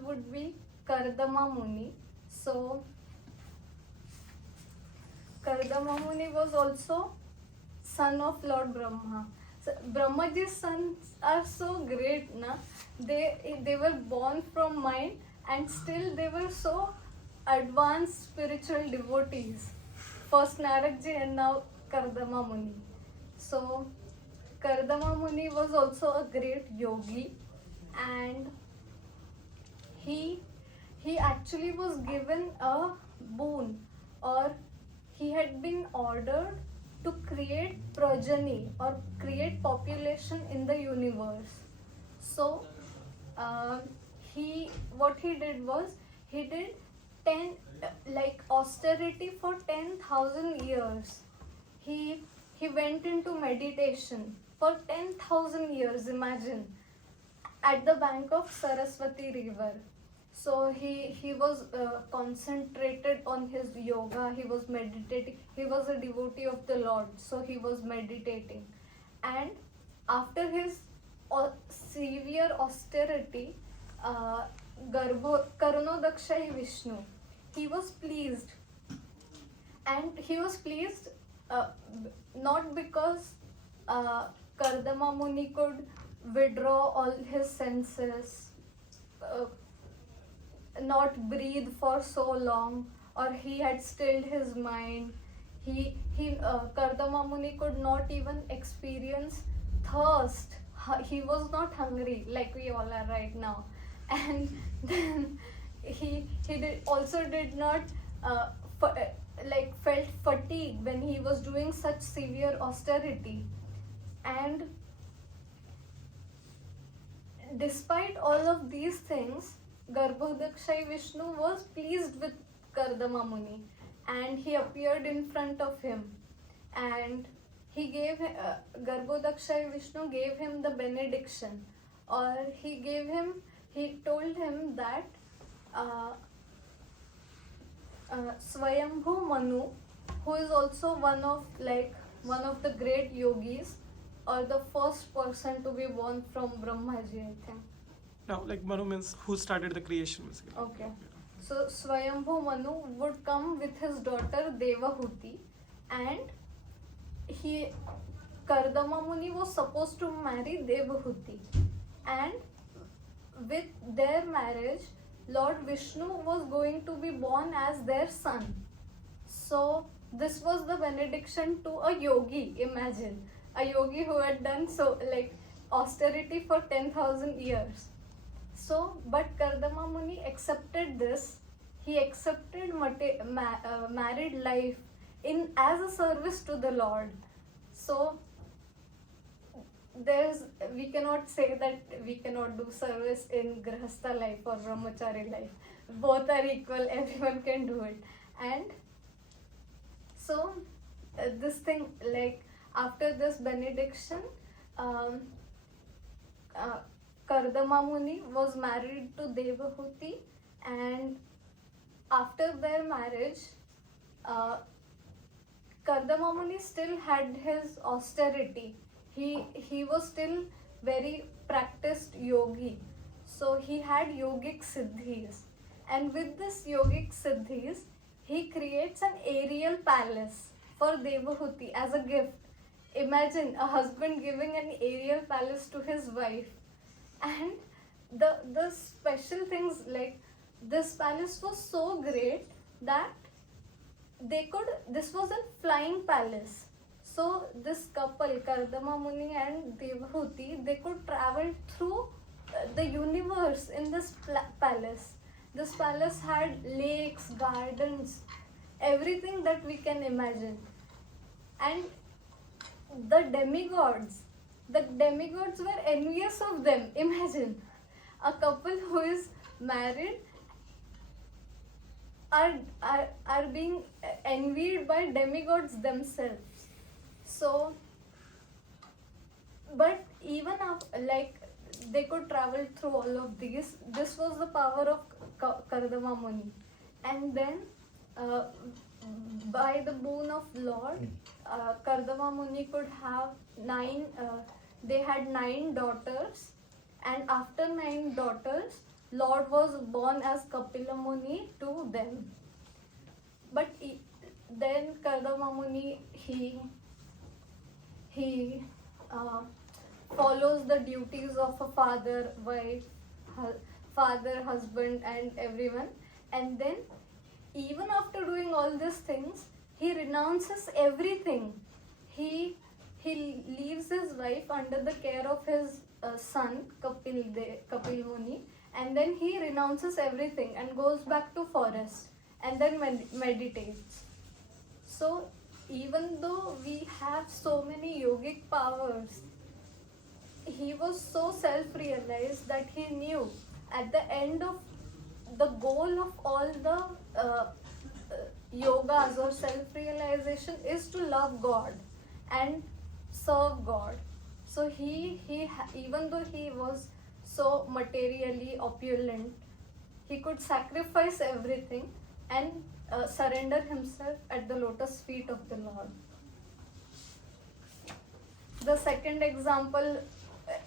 would be Kardama Muni. So Kardama Muni was also son of Lord Brahma. So Brahmaji's sons are so great, na? They were born from mind and still they were so advanced spiritual devotees. First Naradji and now Kardama Muni. So Kardama Muni was also a great yogi, and he actually was given a boon, or he had been ordered to create progeny or create population in the universe. So what he did was he did 10 austerity for 10,000 years. He went into meditation for 10,000 years, imagine, at the bank of Saraswati river. So he was concentrated on his yoga, he was meditating, he was a devotee of the Lord, so he was meditating. And after his severe austerity, Karunodakshai Vishnu, he was pleased. And he was pleased not because Kardama Muni could withdraw all his senses, not breathe for so long, or he had stilled his mind. Kardama Muni could not even experience thirst. He was not hungry like we all are right now. And then he did not felt fatigue when he was doing such severe austerity. And despite all of these things, Garbhodakshai Vishnu was pleased with Kardama Muni and he appeared in front of him and he gave Garbhodakshai Vishnu gave him the benediction, or he told him that Swayambhu Manu, who is also one of the great yogis, or the first person to be born from Brahmaji, I think. No, like Manu means who started the creation basically. Okay. So Swayambhu Manu would come with his daughter Devahuti, and Kardama Muni was supposed to marry Devahuti, and with their marriage, Lord Vishnu was going to be born as their son. So this was the benediction to a yogi. Imagine a yogi who had done austerity for 10,000 years. So, but Kardama Muni accepted this. He accepted married life as a service to the Lord. So we cannot say that we cannot do service in Grihastha life or Brahmachari life. Both are equal, everyone can do it. And so this thing, after this benediction, Kardama Muni was married to Devahuti, and after their marriage, Kardama Muni still had his austerity. He was still very practiced yogi. So he had yogic siddhis. And with this yogic siddhis, he creates an aerial palace for Devahuti as a gift. Imagine a husband giving an aerial palace to his wife. And the special things, this palace was so great that this was a flying palace. So this couple, Kardama Muni and Devahuti, they could travel through the universe in this palace. This palace had lakes, gardens, everything that we can imagine. And the demigods were envious of them. Imagine a couple who is married are being envied by demigods themselves. So, but even they could travel through all of these. This was the power of Kardama Muni. And then by the boon of Lord, Kardama Muni could have they had 9 daughters, and after 9 daughters, Lord was born as Kapila Muni to them. But then Kardama Muni, he follows the duties of a father, wife, father, husband, and everyone. And then, even after doing all these things, he renounces everything. He leaves his wife under the care of his son, Kapil Muni, and then he renounces everything and goes back to forest and then meditates. So, even though we have so many yogic powers, he was so self-realized that he knew at the end of the goal of all the yogas or self-realization is to love God and serve God. So even though he was so materially opulent, he could sacrifice everything and surrender himself at the lotus feet of the Lord. The second example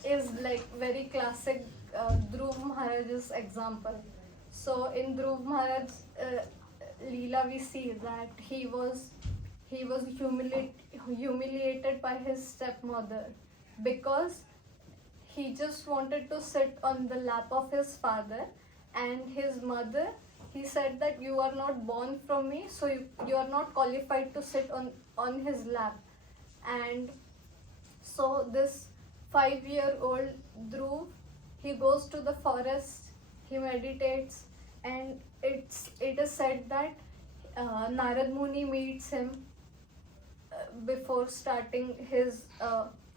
is very classic Dhruv Maharaj's example. So in Dhruv Maharaj's Leela, we see that he was humiliated by his stepmother because he just wanted to sit on the lap of his father, and his mother, he said that you are not born from me, so you are not qualified to sit on his lap. And so this 5-year-old Dhruv, he goes to the forest, he meditates, and it is said that Narad Muni meets him before starting his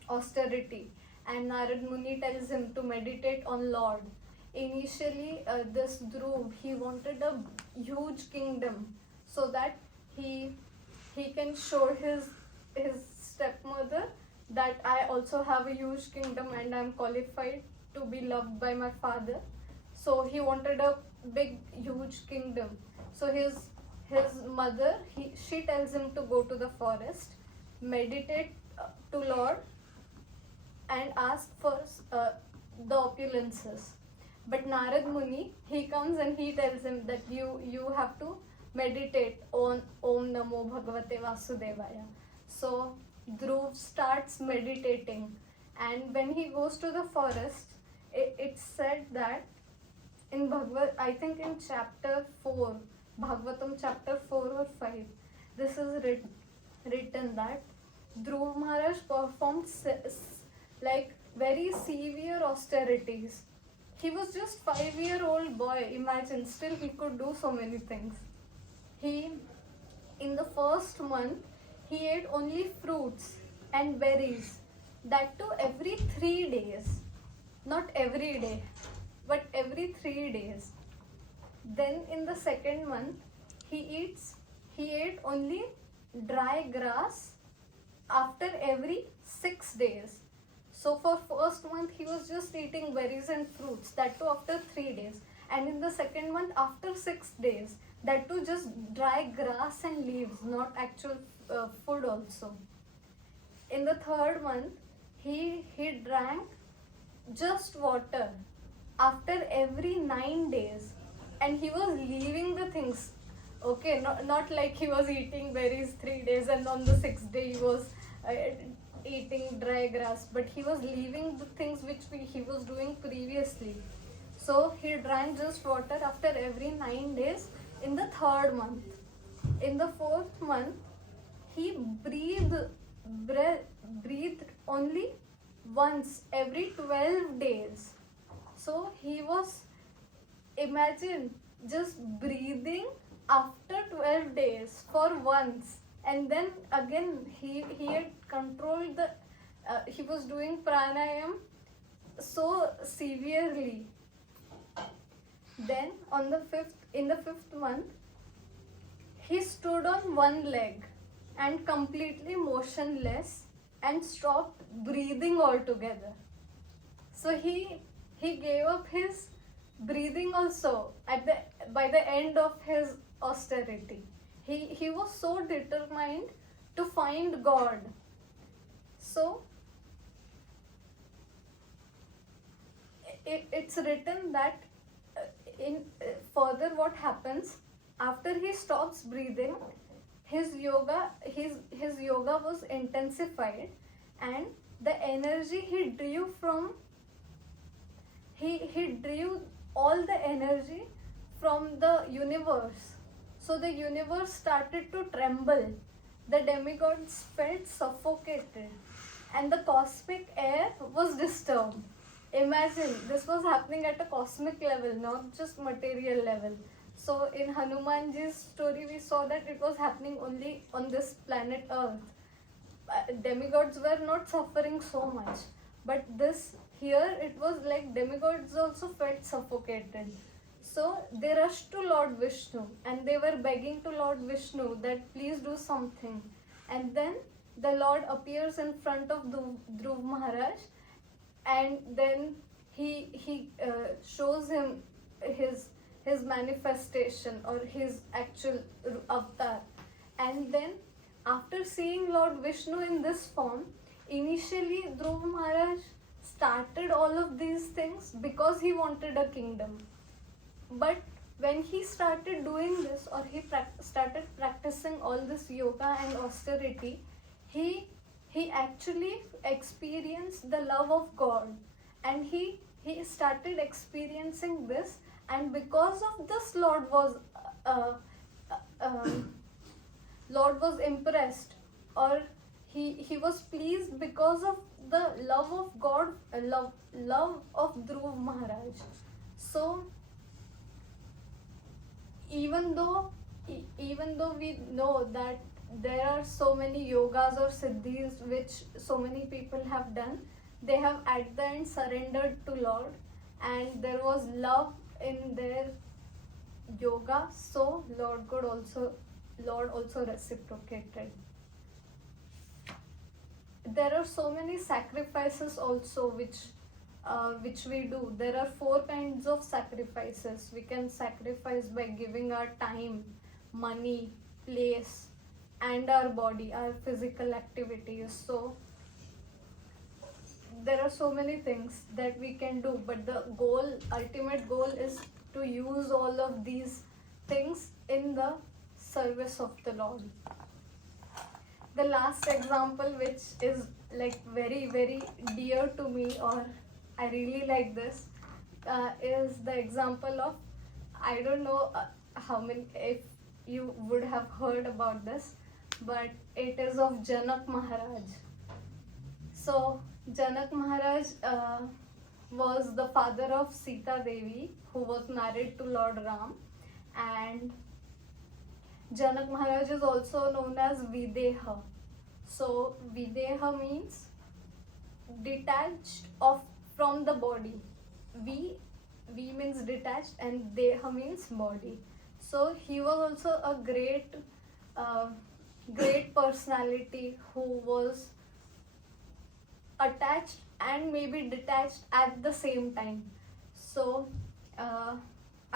austerity, and Narad Muni tells him to meditate on Lord. initially this Dhruv, he wanted a huge kingdom so that he can show his stepmother that I also have a huge kingdom and I'm qualified to be loved by my father. So he wanted a big huge kingdom. So his mother, she tells him to go to the forest, meditate to Lord and ask for the opulences. But Narad Muni, he comes and he tells him that you have to meditate on Om Namo Bhagavate Vasudevaya. So Dhruv starts meditating, and when he goes to the forest, it's said that in I think in chapter 4, Bhagvatam chapter 4 or 5, this is written that Dhruv Maharaj performed like very severe austerities. He was just 5-year-old boy, imagine, still he could do so many things. In the first month, he ate only fruits and berries, that too every 3 days. Not every day, but every 3 days. Then in the second month, he ate only dry grass after every 6 days. So for first month, he was just eating berries and fruits, that too after 3 days. And in the second month, after 6 days, that too just dry grass and leaves, not actual food also. In the third month, he drank just water after every 9 days, and he was leaving the things. Okay, not like he was eating berries 3 days and on the 6th day he was eating dry grass, but he was leaving the things which he was doing previously. So he drank just water after every 9 days in the third month. In the fourth month, he breathed only once every 12 days. So he was, imagine, just breathing after 12 days for once. And then again, he had controlled he was doing pranayam so severely. Then in the fifth month, he stood on one leg and completely motionless and stopped breathing altogether. So he gave up his breathing also by the end of his austerity. He was so determined to find God. So it's written that further what happens after he stops breathing, his yoga was intensified, and the energy he drew all the energy from the universe. So the universe started to tremble. The demigods felt suffocated, and the cosmic air was disturbed. Imagine, this was happening at a cosmic level, not just material level. So in Hanumanji's story, we saw that it was happening only on this planet Earth. Demigods were not suffering so much, but here it was like demigods also felt suffocated. So they rushed to Lord Vishnu and they were begging to Lord Vishnu that please do something. And then the Lord appears in front of Dhruv Maharaj, and then he shows him his manifestation or his actual avatar. And then after seeing Lord Vishnu in this form, initially Dhruv Maharaj started all of these things because he wanted a kingdom. But when he started doing this, or he started practicing all this yoga and austerity, he actually experienced the love of God, and he started experiencing this, and because of this, Lord was impressed, or he was pleased because of the love of God, love of Dhruv Maharaj. So even though we know that there are so many yogas or siddhis which so many people have done, they have at the end surrendered to Lord, and there was love in their yoga, so Lord also reciprocated. There are so many sacrifices also which we do. There are 4 kinds of sacrifices. We can sacrifice by giving our time, money, place, and our body, our physical activities. So there are so many things that we can do, but the ultimate goal is to use all of these things in the service of the Lord. The last example, which is like very very dear to me, or I really like this, is the example of, I don't know how many, if you would have heard about this, but it is of Janak Maharaj. So Janak Maharaj was the father of Sita Devi, who was married to Lord Ram, and Janak Maharaj is also known as Videha. So Videha means detached from the body. V means detached and Deha means body. So he was also a great personality who was attached and maybe detached at the same time. So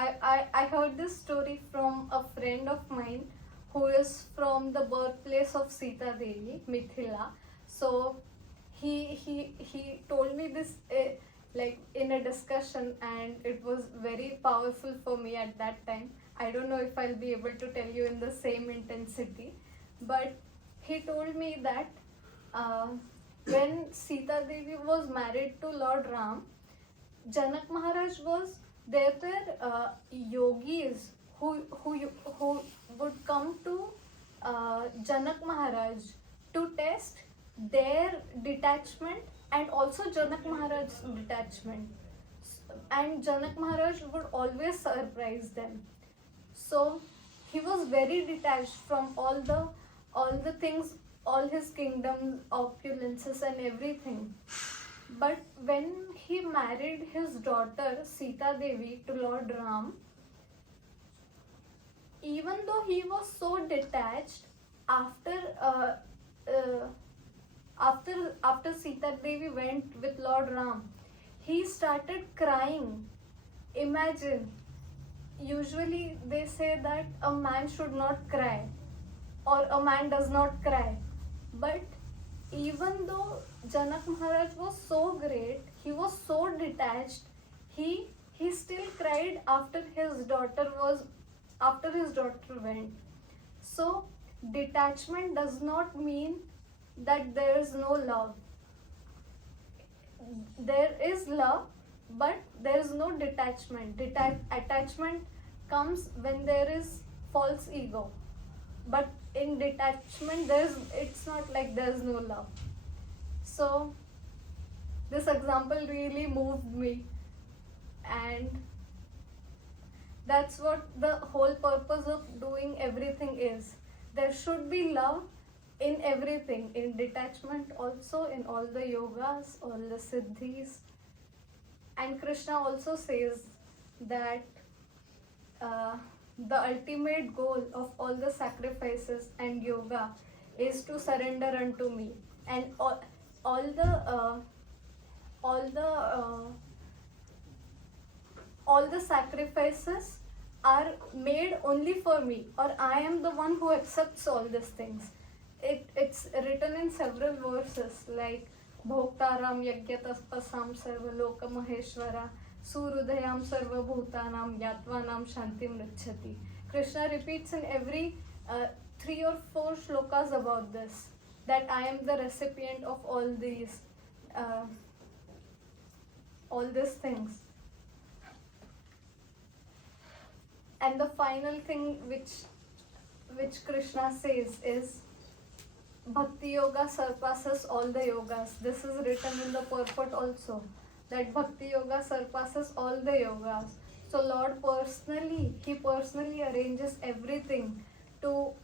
I heard this story from a friend of mine who is from the birthplace of Sita Devi, Mithila. So he told me this like in a discussion, and it was very powerful for me at that time. I don't know if I'll be able to tell you in the same intensity, but he told me that when Sita Devi was married to Lord Ram, Janak Maharaj there were yogis who would come to Janak Maharaj to test their detachment and also Janak Maharaj's detachment, and Janak Maharaj would always surprise them. So he was very detached from all the things, all his kingdoms, opulences and everything. But when he married his daughter Sita Devi to Lord Ram, even though he was so detached, after Sita Devi went with Lord Ram, he started crying. Imagine, usually they say that a man should not cry or a man does not cry, but even though Janak Maharaj was so great, he was so detached, he still cried after his daughter went. So detachment does not mean that there is no love. There is love, but there is no detachment. Attachment comes when there is false ego, but in detachment it's not like there is no love. So this example really moved me, and that's what the whole purpose of doing everything is. There should be love in everything, in detachment also, in all the yogas, all the siddhis. And Krishna also says that the ultimate goal of all the sacrifices and yoga is to surrender unto me, and all the sacrifices are made only for me, or I am the one who accepts all these things. It's written in several verses like Bhoktaram Yajnataspasam Sarvaloka Maheshwara Surudayam Sarvabhutanam Yatvanam Shantim Richati. Krishna repeats in every 3 or 4 shlokas about this, that I am the recipient of all these things. And the final thing which Krishna says is Bhakti Yoga surpasses all the yogas. This is written in the purport also, that Bhakti Yoga surpasses all the yogas. So Lord personally arranges everything to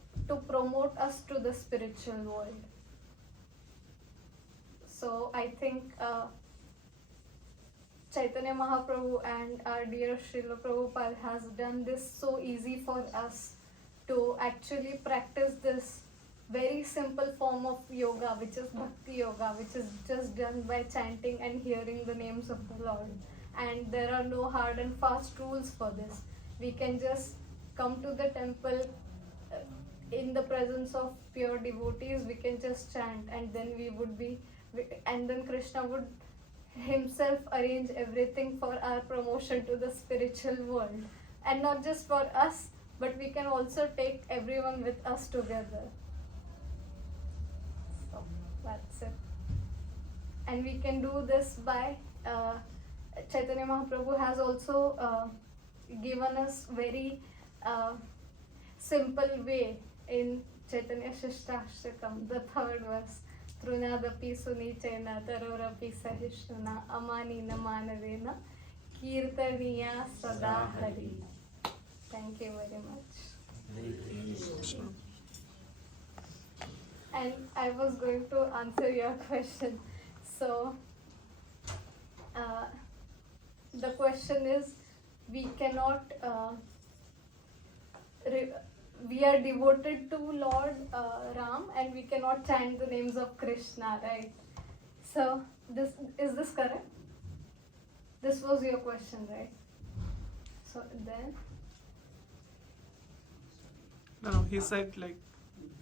promote us to the spiritual world. So I think Chaitanya Mahaprabhu and our dear Srila Prabhupada has done this so easy for us to actually practice this very simple form of yoga, which is bhakti yoga, which is just done by chanting and hearing the names of the Lord. And there are no hard and fast rules for this. We can just come to the temple in the presence of pure devotees, we can just chant, and then and then Krishna would himself arrange everything for our promotion to the spiritual world. And not just for us, but we can also take everyone with us together. So that's it. And we can do this by Chaitanya Mahaprabhu has also given us very simple way in Chaitanya Shishtastakam, the third verse. Trunadapi sunichena tarorapi sahishnuna amanina manavena kirtaniya sada hari. Thank you very much. And I was going to answer your question. So, the question is, we cannot, we are devoted to Lord Ram and we cannot chant the names of Krishna, right? So, is this correct? This was your question, right? So then? No, he said like,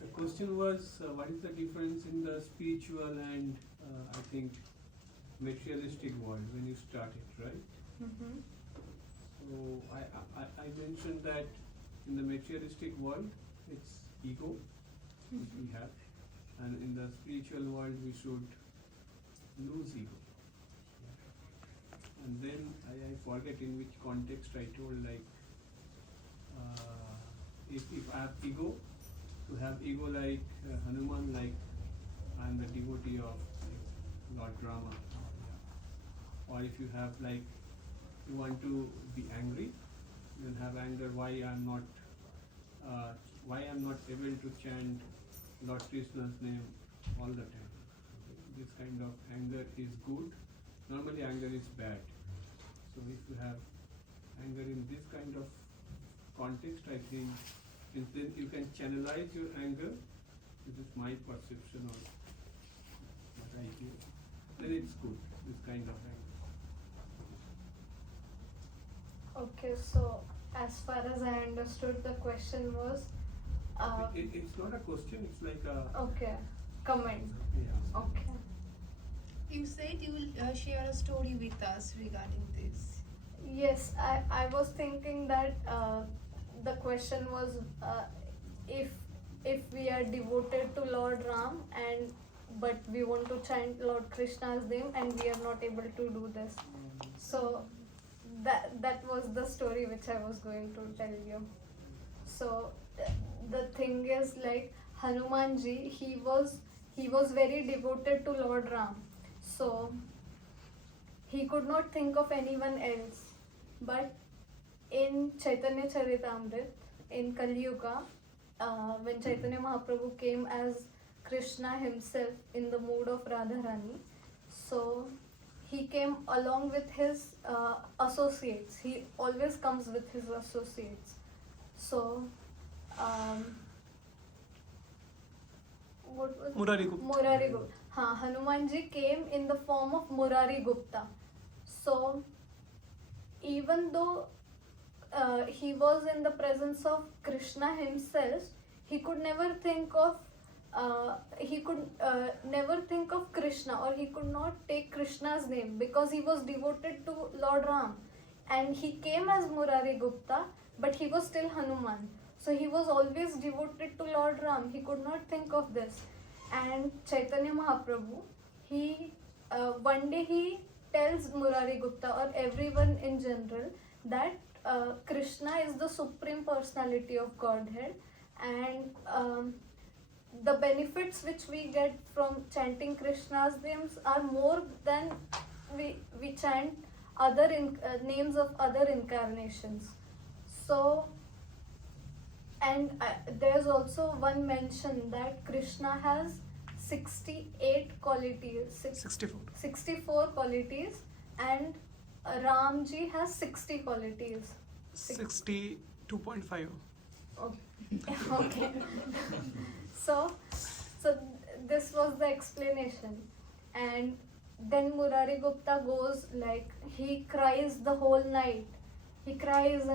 The question was, what is the difference in the spiritual and I think materialistic world when you started, right? Mm-hmm. So I mentioned that in the materialistic world, it's ego which we have, and in the spiritual world we should lose ego. And then I forget in which context I told, like if I have ego, to have ego like Hanuman, like I am the devotee of Lord Rama. Or if you have like, you want to be angry, then have anger, why I am not able to chant Lord Krishna's name all the time. This kind of anger is good. Normally anger is bad. So if you have anger in this kind of context, I think then you can channelize your anger. This is my perception of what I feel. Then it's good, this kind of anger. Okay, so as far as I understood, the question was. It's not a question, it's like a. Okay, comment. Yeah. Okay. You said you will share a story with us regarding this. Yes, I was thinking that the question was if we are devoted to Lord Ram but we want to chant Lord Krishna's name and we are not able to do this. So that was the story which I was going to tell you. So the thing is, like, Hanumanji, he was very devoted to Lord Ram. So he could not think of anyone else. But in Chaitanya Charitamrit, in Kali Yuga, when Chaitanya Mahaprabhu came as Krishna himself in the mood of Radharani, so he came along with his associates. He always comes with his associates. So, what was Murari Gupta. Murari Gupta. Hanumanji came in the form of Murari Gupta. So, even though he was in the presence of Krishna himself, he could never think of Krishna, or he could not take Krishna's name because he was devoted to Lord Ram. And he came as Murari Gupta, but he was still Hanuman. So he was always devoted to Lord Ram. He could not think of this. And Chaitanya Mahaprabhu, one day he tells Murari Gupta or everyone in general that Krishna is the Supreme Personality of Godhead, and the benefits which we get from chanting Krishna's names are more than we chant other names of other incarnations. So, and there's also one mention that Krishna has 68 qualities, 64. 64 qualities, and Ramji has 60 qualities. 62.5. Okay. so this was the explanation, and then Murari Gupta goes like he cries the whole night. He cries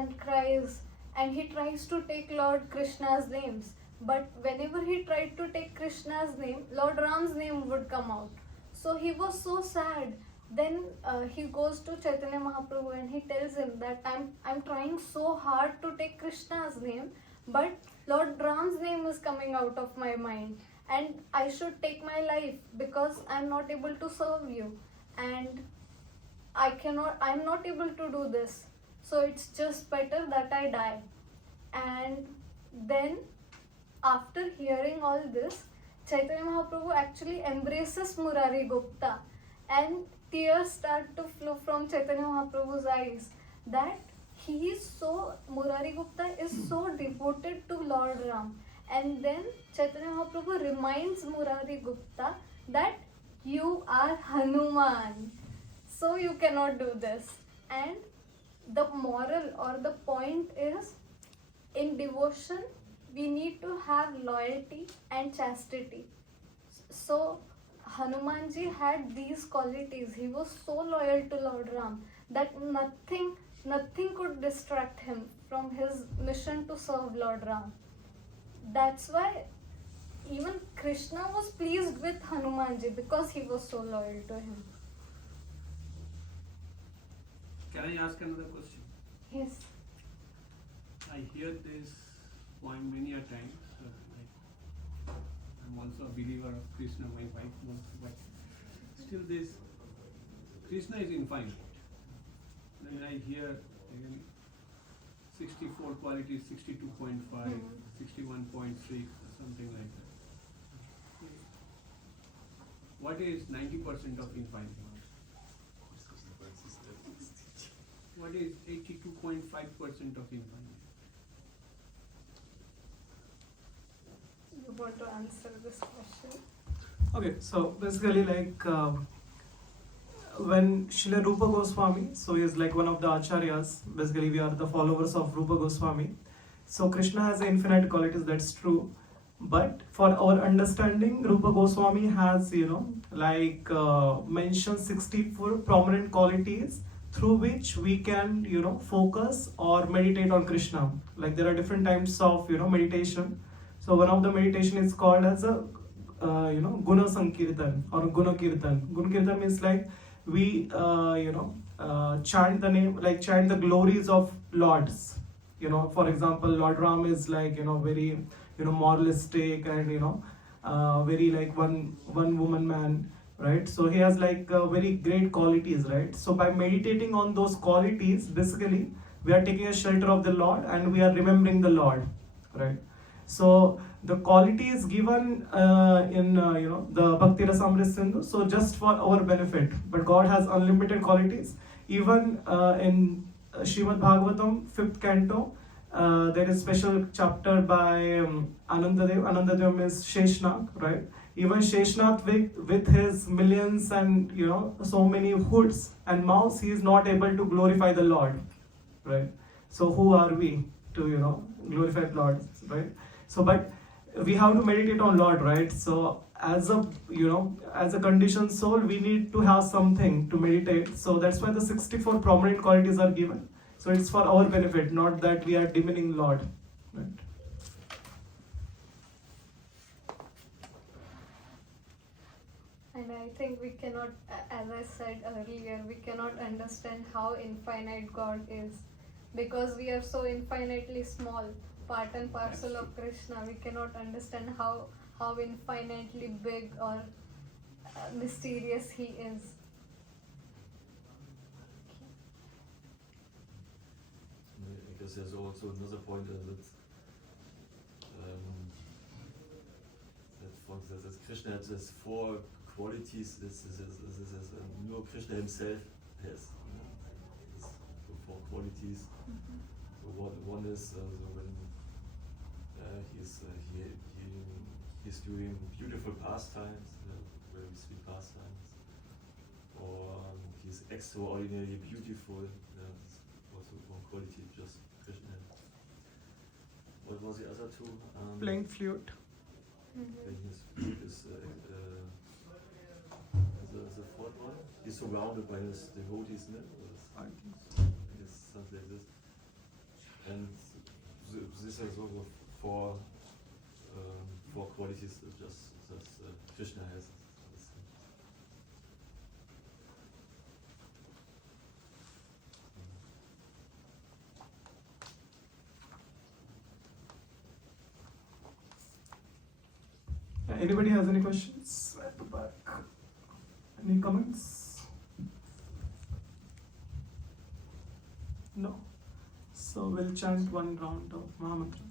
and he tries to take Lord Krishna's names. But whenever he tried to take Krishna's name, Lord Ram's name would come out. So he was so sad. Then he goes to Chaitanya Mahaprabhu and he tells him that I'm trying so hard to take Krishna's name, but Lord Ram's name is coming out of my mind, and I should take my life because I'm not able to serve you, and I'm not able to do this. So it's just better that I die. And then after hearing all this, Chaitanya Mahaprabhu actually embraces Murari Gupta, and tears start to flow from Chaitanya Mahaprabhu's eyes that Murari Gupta is so devoted to Lord Ram. And then Chaitanya Mahaprabhu reminds Murari Gupta that you are Hanuman, so you cannot do this. And the moral or the point is, in devotion we need to have loyalty and chastity. So Hanumanji had these qualities. He was so loyal to Lord Ram that nothing could distract him from his mission to serve Lord Ram. That's why even Krishna was pleased with Hanumanji because he was so loyal to him. Can I ask another question? Yes. I hear this point many a times. Like, I'm also a believer of Krishna, my wife also, but still this Krishna is infinite. Then I hear again 64 qualities, 62.5, 61.6, something like that. What is 90% of infinite? What is 82.5% of infinite? You want to answer this question? Okay, so basically, like when Srila Rupa Goswami, so he is like one of the acharyas. Basically, we are the followers of Rupa Goswami. So Krishna has infinite qualities. That's true. But for our understanding, Rupa Goswami has, mentioned 64 prominent qualities through which we can, focus or meditate on Krishna. Like there are different types of, meditation. So one of the meditation is called as a, Guna Sankirtan or Guna Kirtan. Guna Kirtan means like we, chant the name, like chant the glories of Lords. For example, Lord Ram is like, very, moralistic and, very like one woman man, right? So he has like very great qualities, right? So by meditating on those qualities, basically, we are taking a shelter of the Lord and we are remembering the Lord, right? So the quality is given in the Bhakti Rasamrita Sindhu, so just for our benefit. But God has unlimited qualities. Even in Srimad Bhagvatam, 5th canto, there is special chapter by Anandadev. Anandadev means Sheshnag, right? Even Sheshnag with his millions and so many hoods and mouths, he is not able to glorify the Lord, right? So who are we to glorify the Lord, right? So but we have to meditate on Lord, right? So as a conditioned soul, we need to have something to meditate. So that's why the 64 prominent qualities are given. So it's for our benefit, not that we are demeaning Lord, right? And I think we cannot, as I said earlier, we cannot understand how infinite God is because we are so infinitely small, part and parcel of Krishna. We cannot understand how infinitely big or mysterious He is. I guess there's also another point that for instance, Krishna has 4 qualities. This is nur Krishna himself has. So 4 qualities. So one is when he's doing beautiful pastimes, very sweet pastimes, or he's extraordinarily beautiful. That's also one quality just Krishna has. What was the other two? Playing flute. Playing his flute is the fourth one. He's surrounded by his devotees, no? I think so. I guess something like this. And this is also four qualities that just Krishna has. Anybody has any questions at the back? Any comments? No. So we'll chant one round of Mahamantra.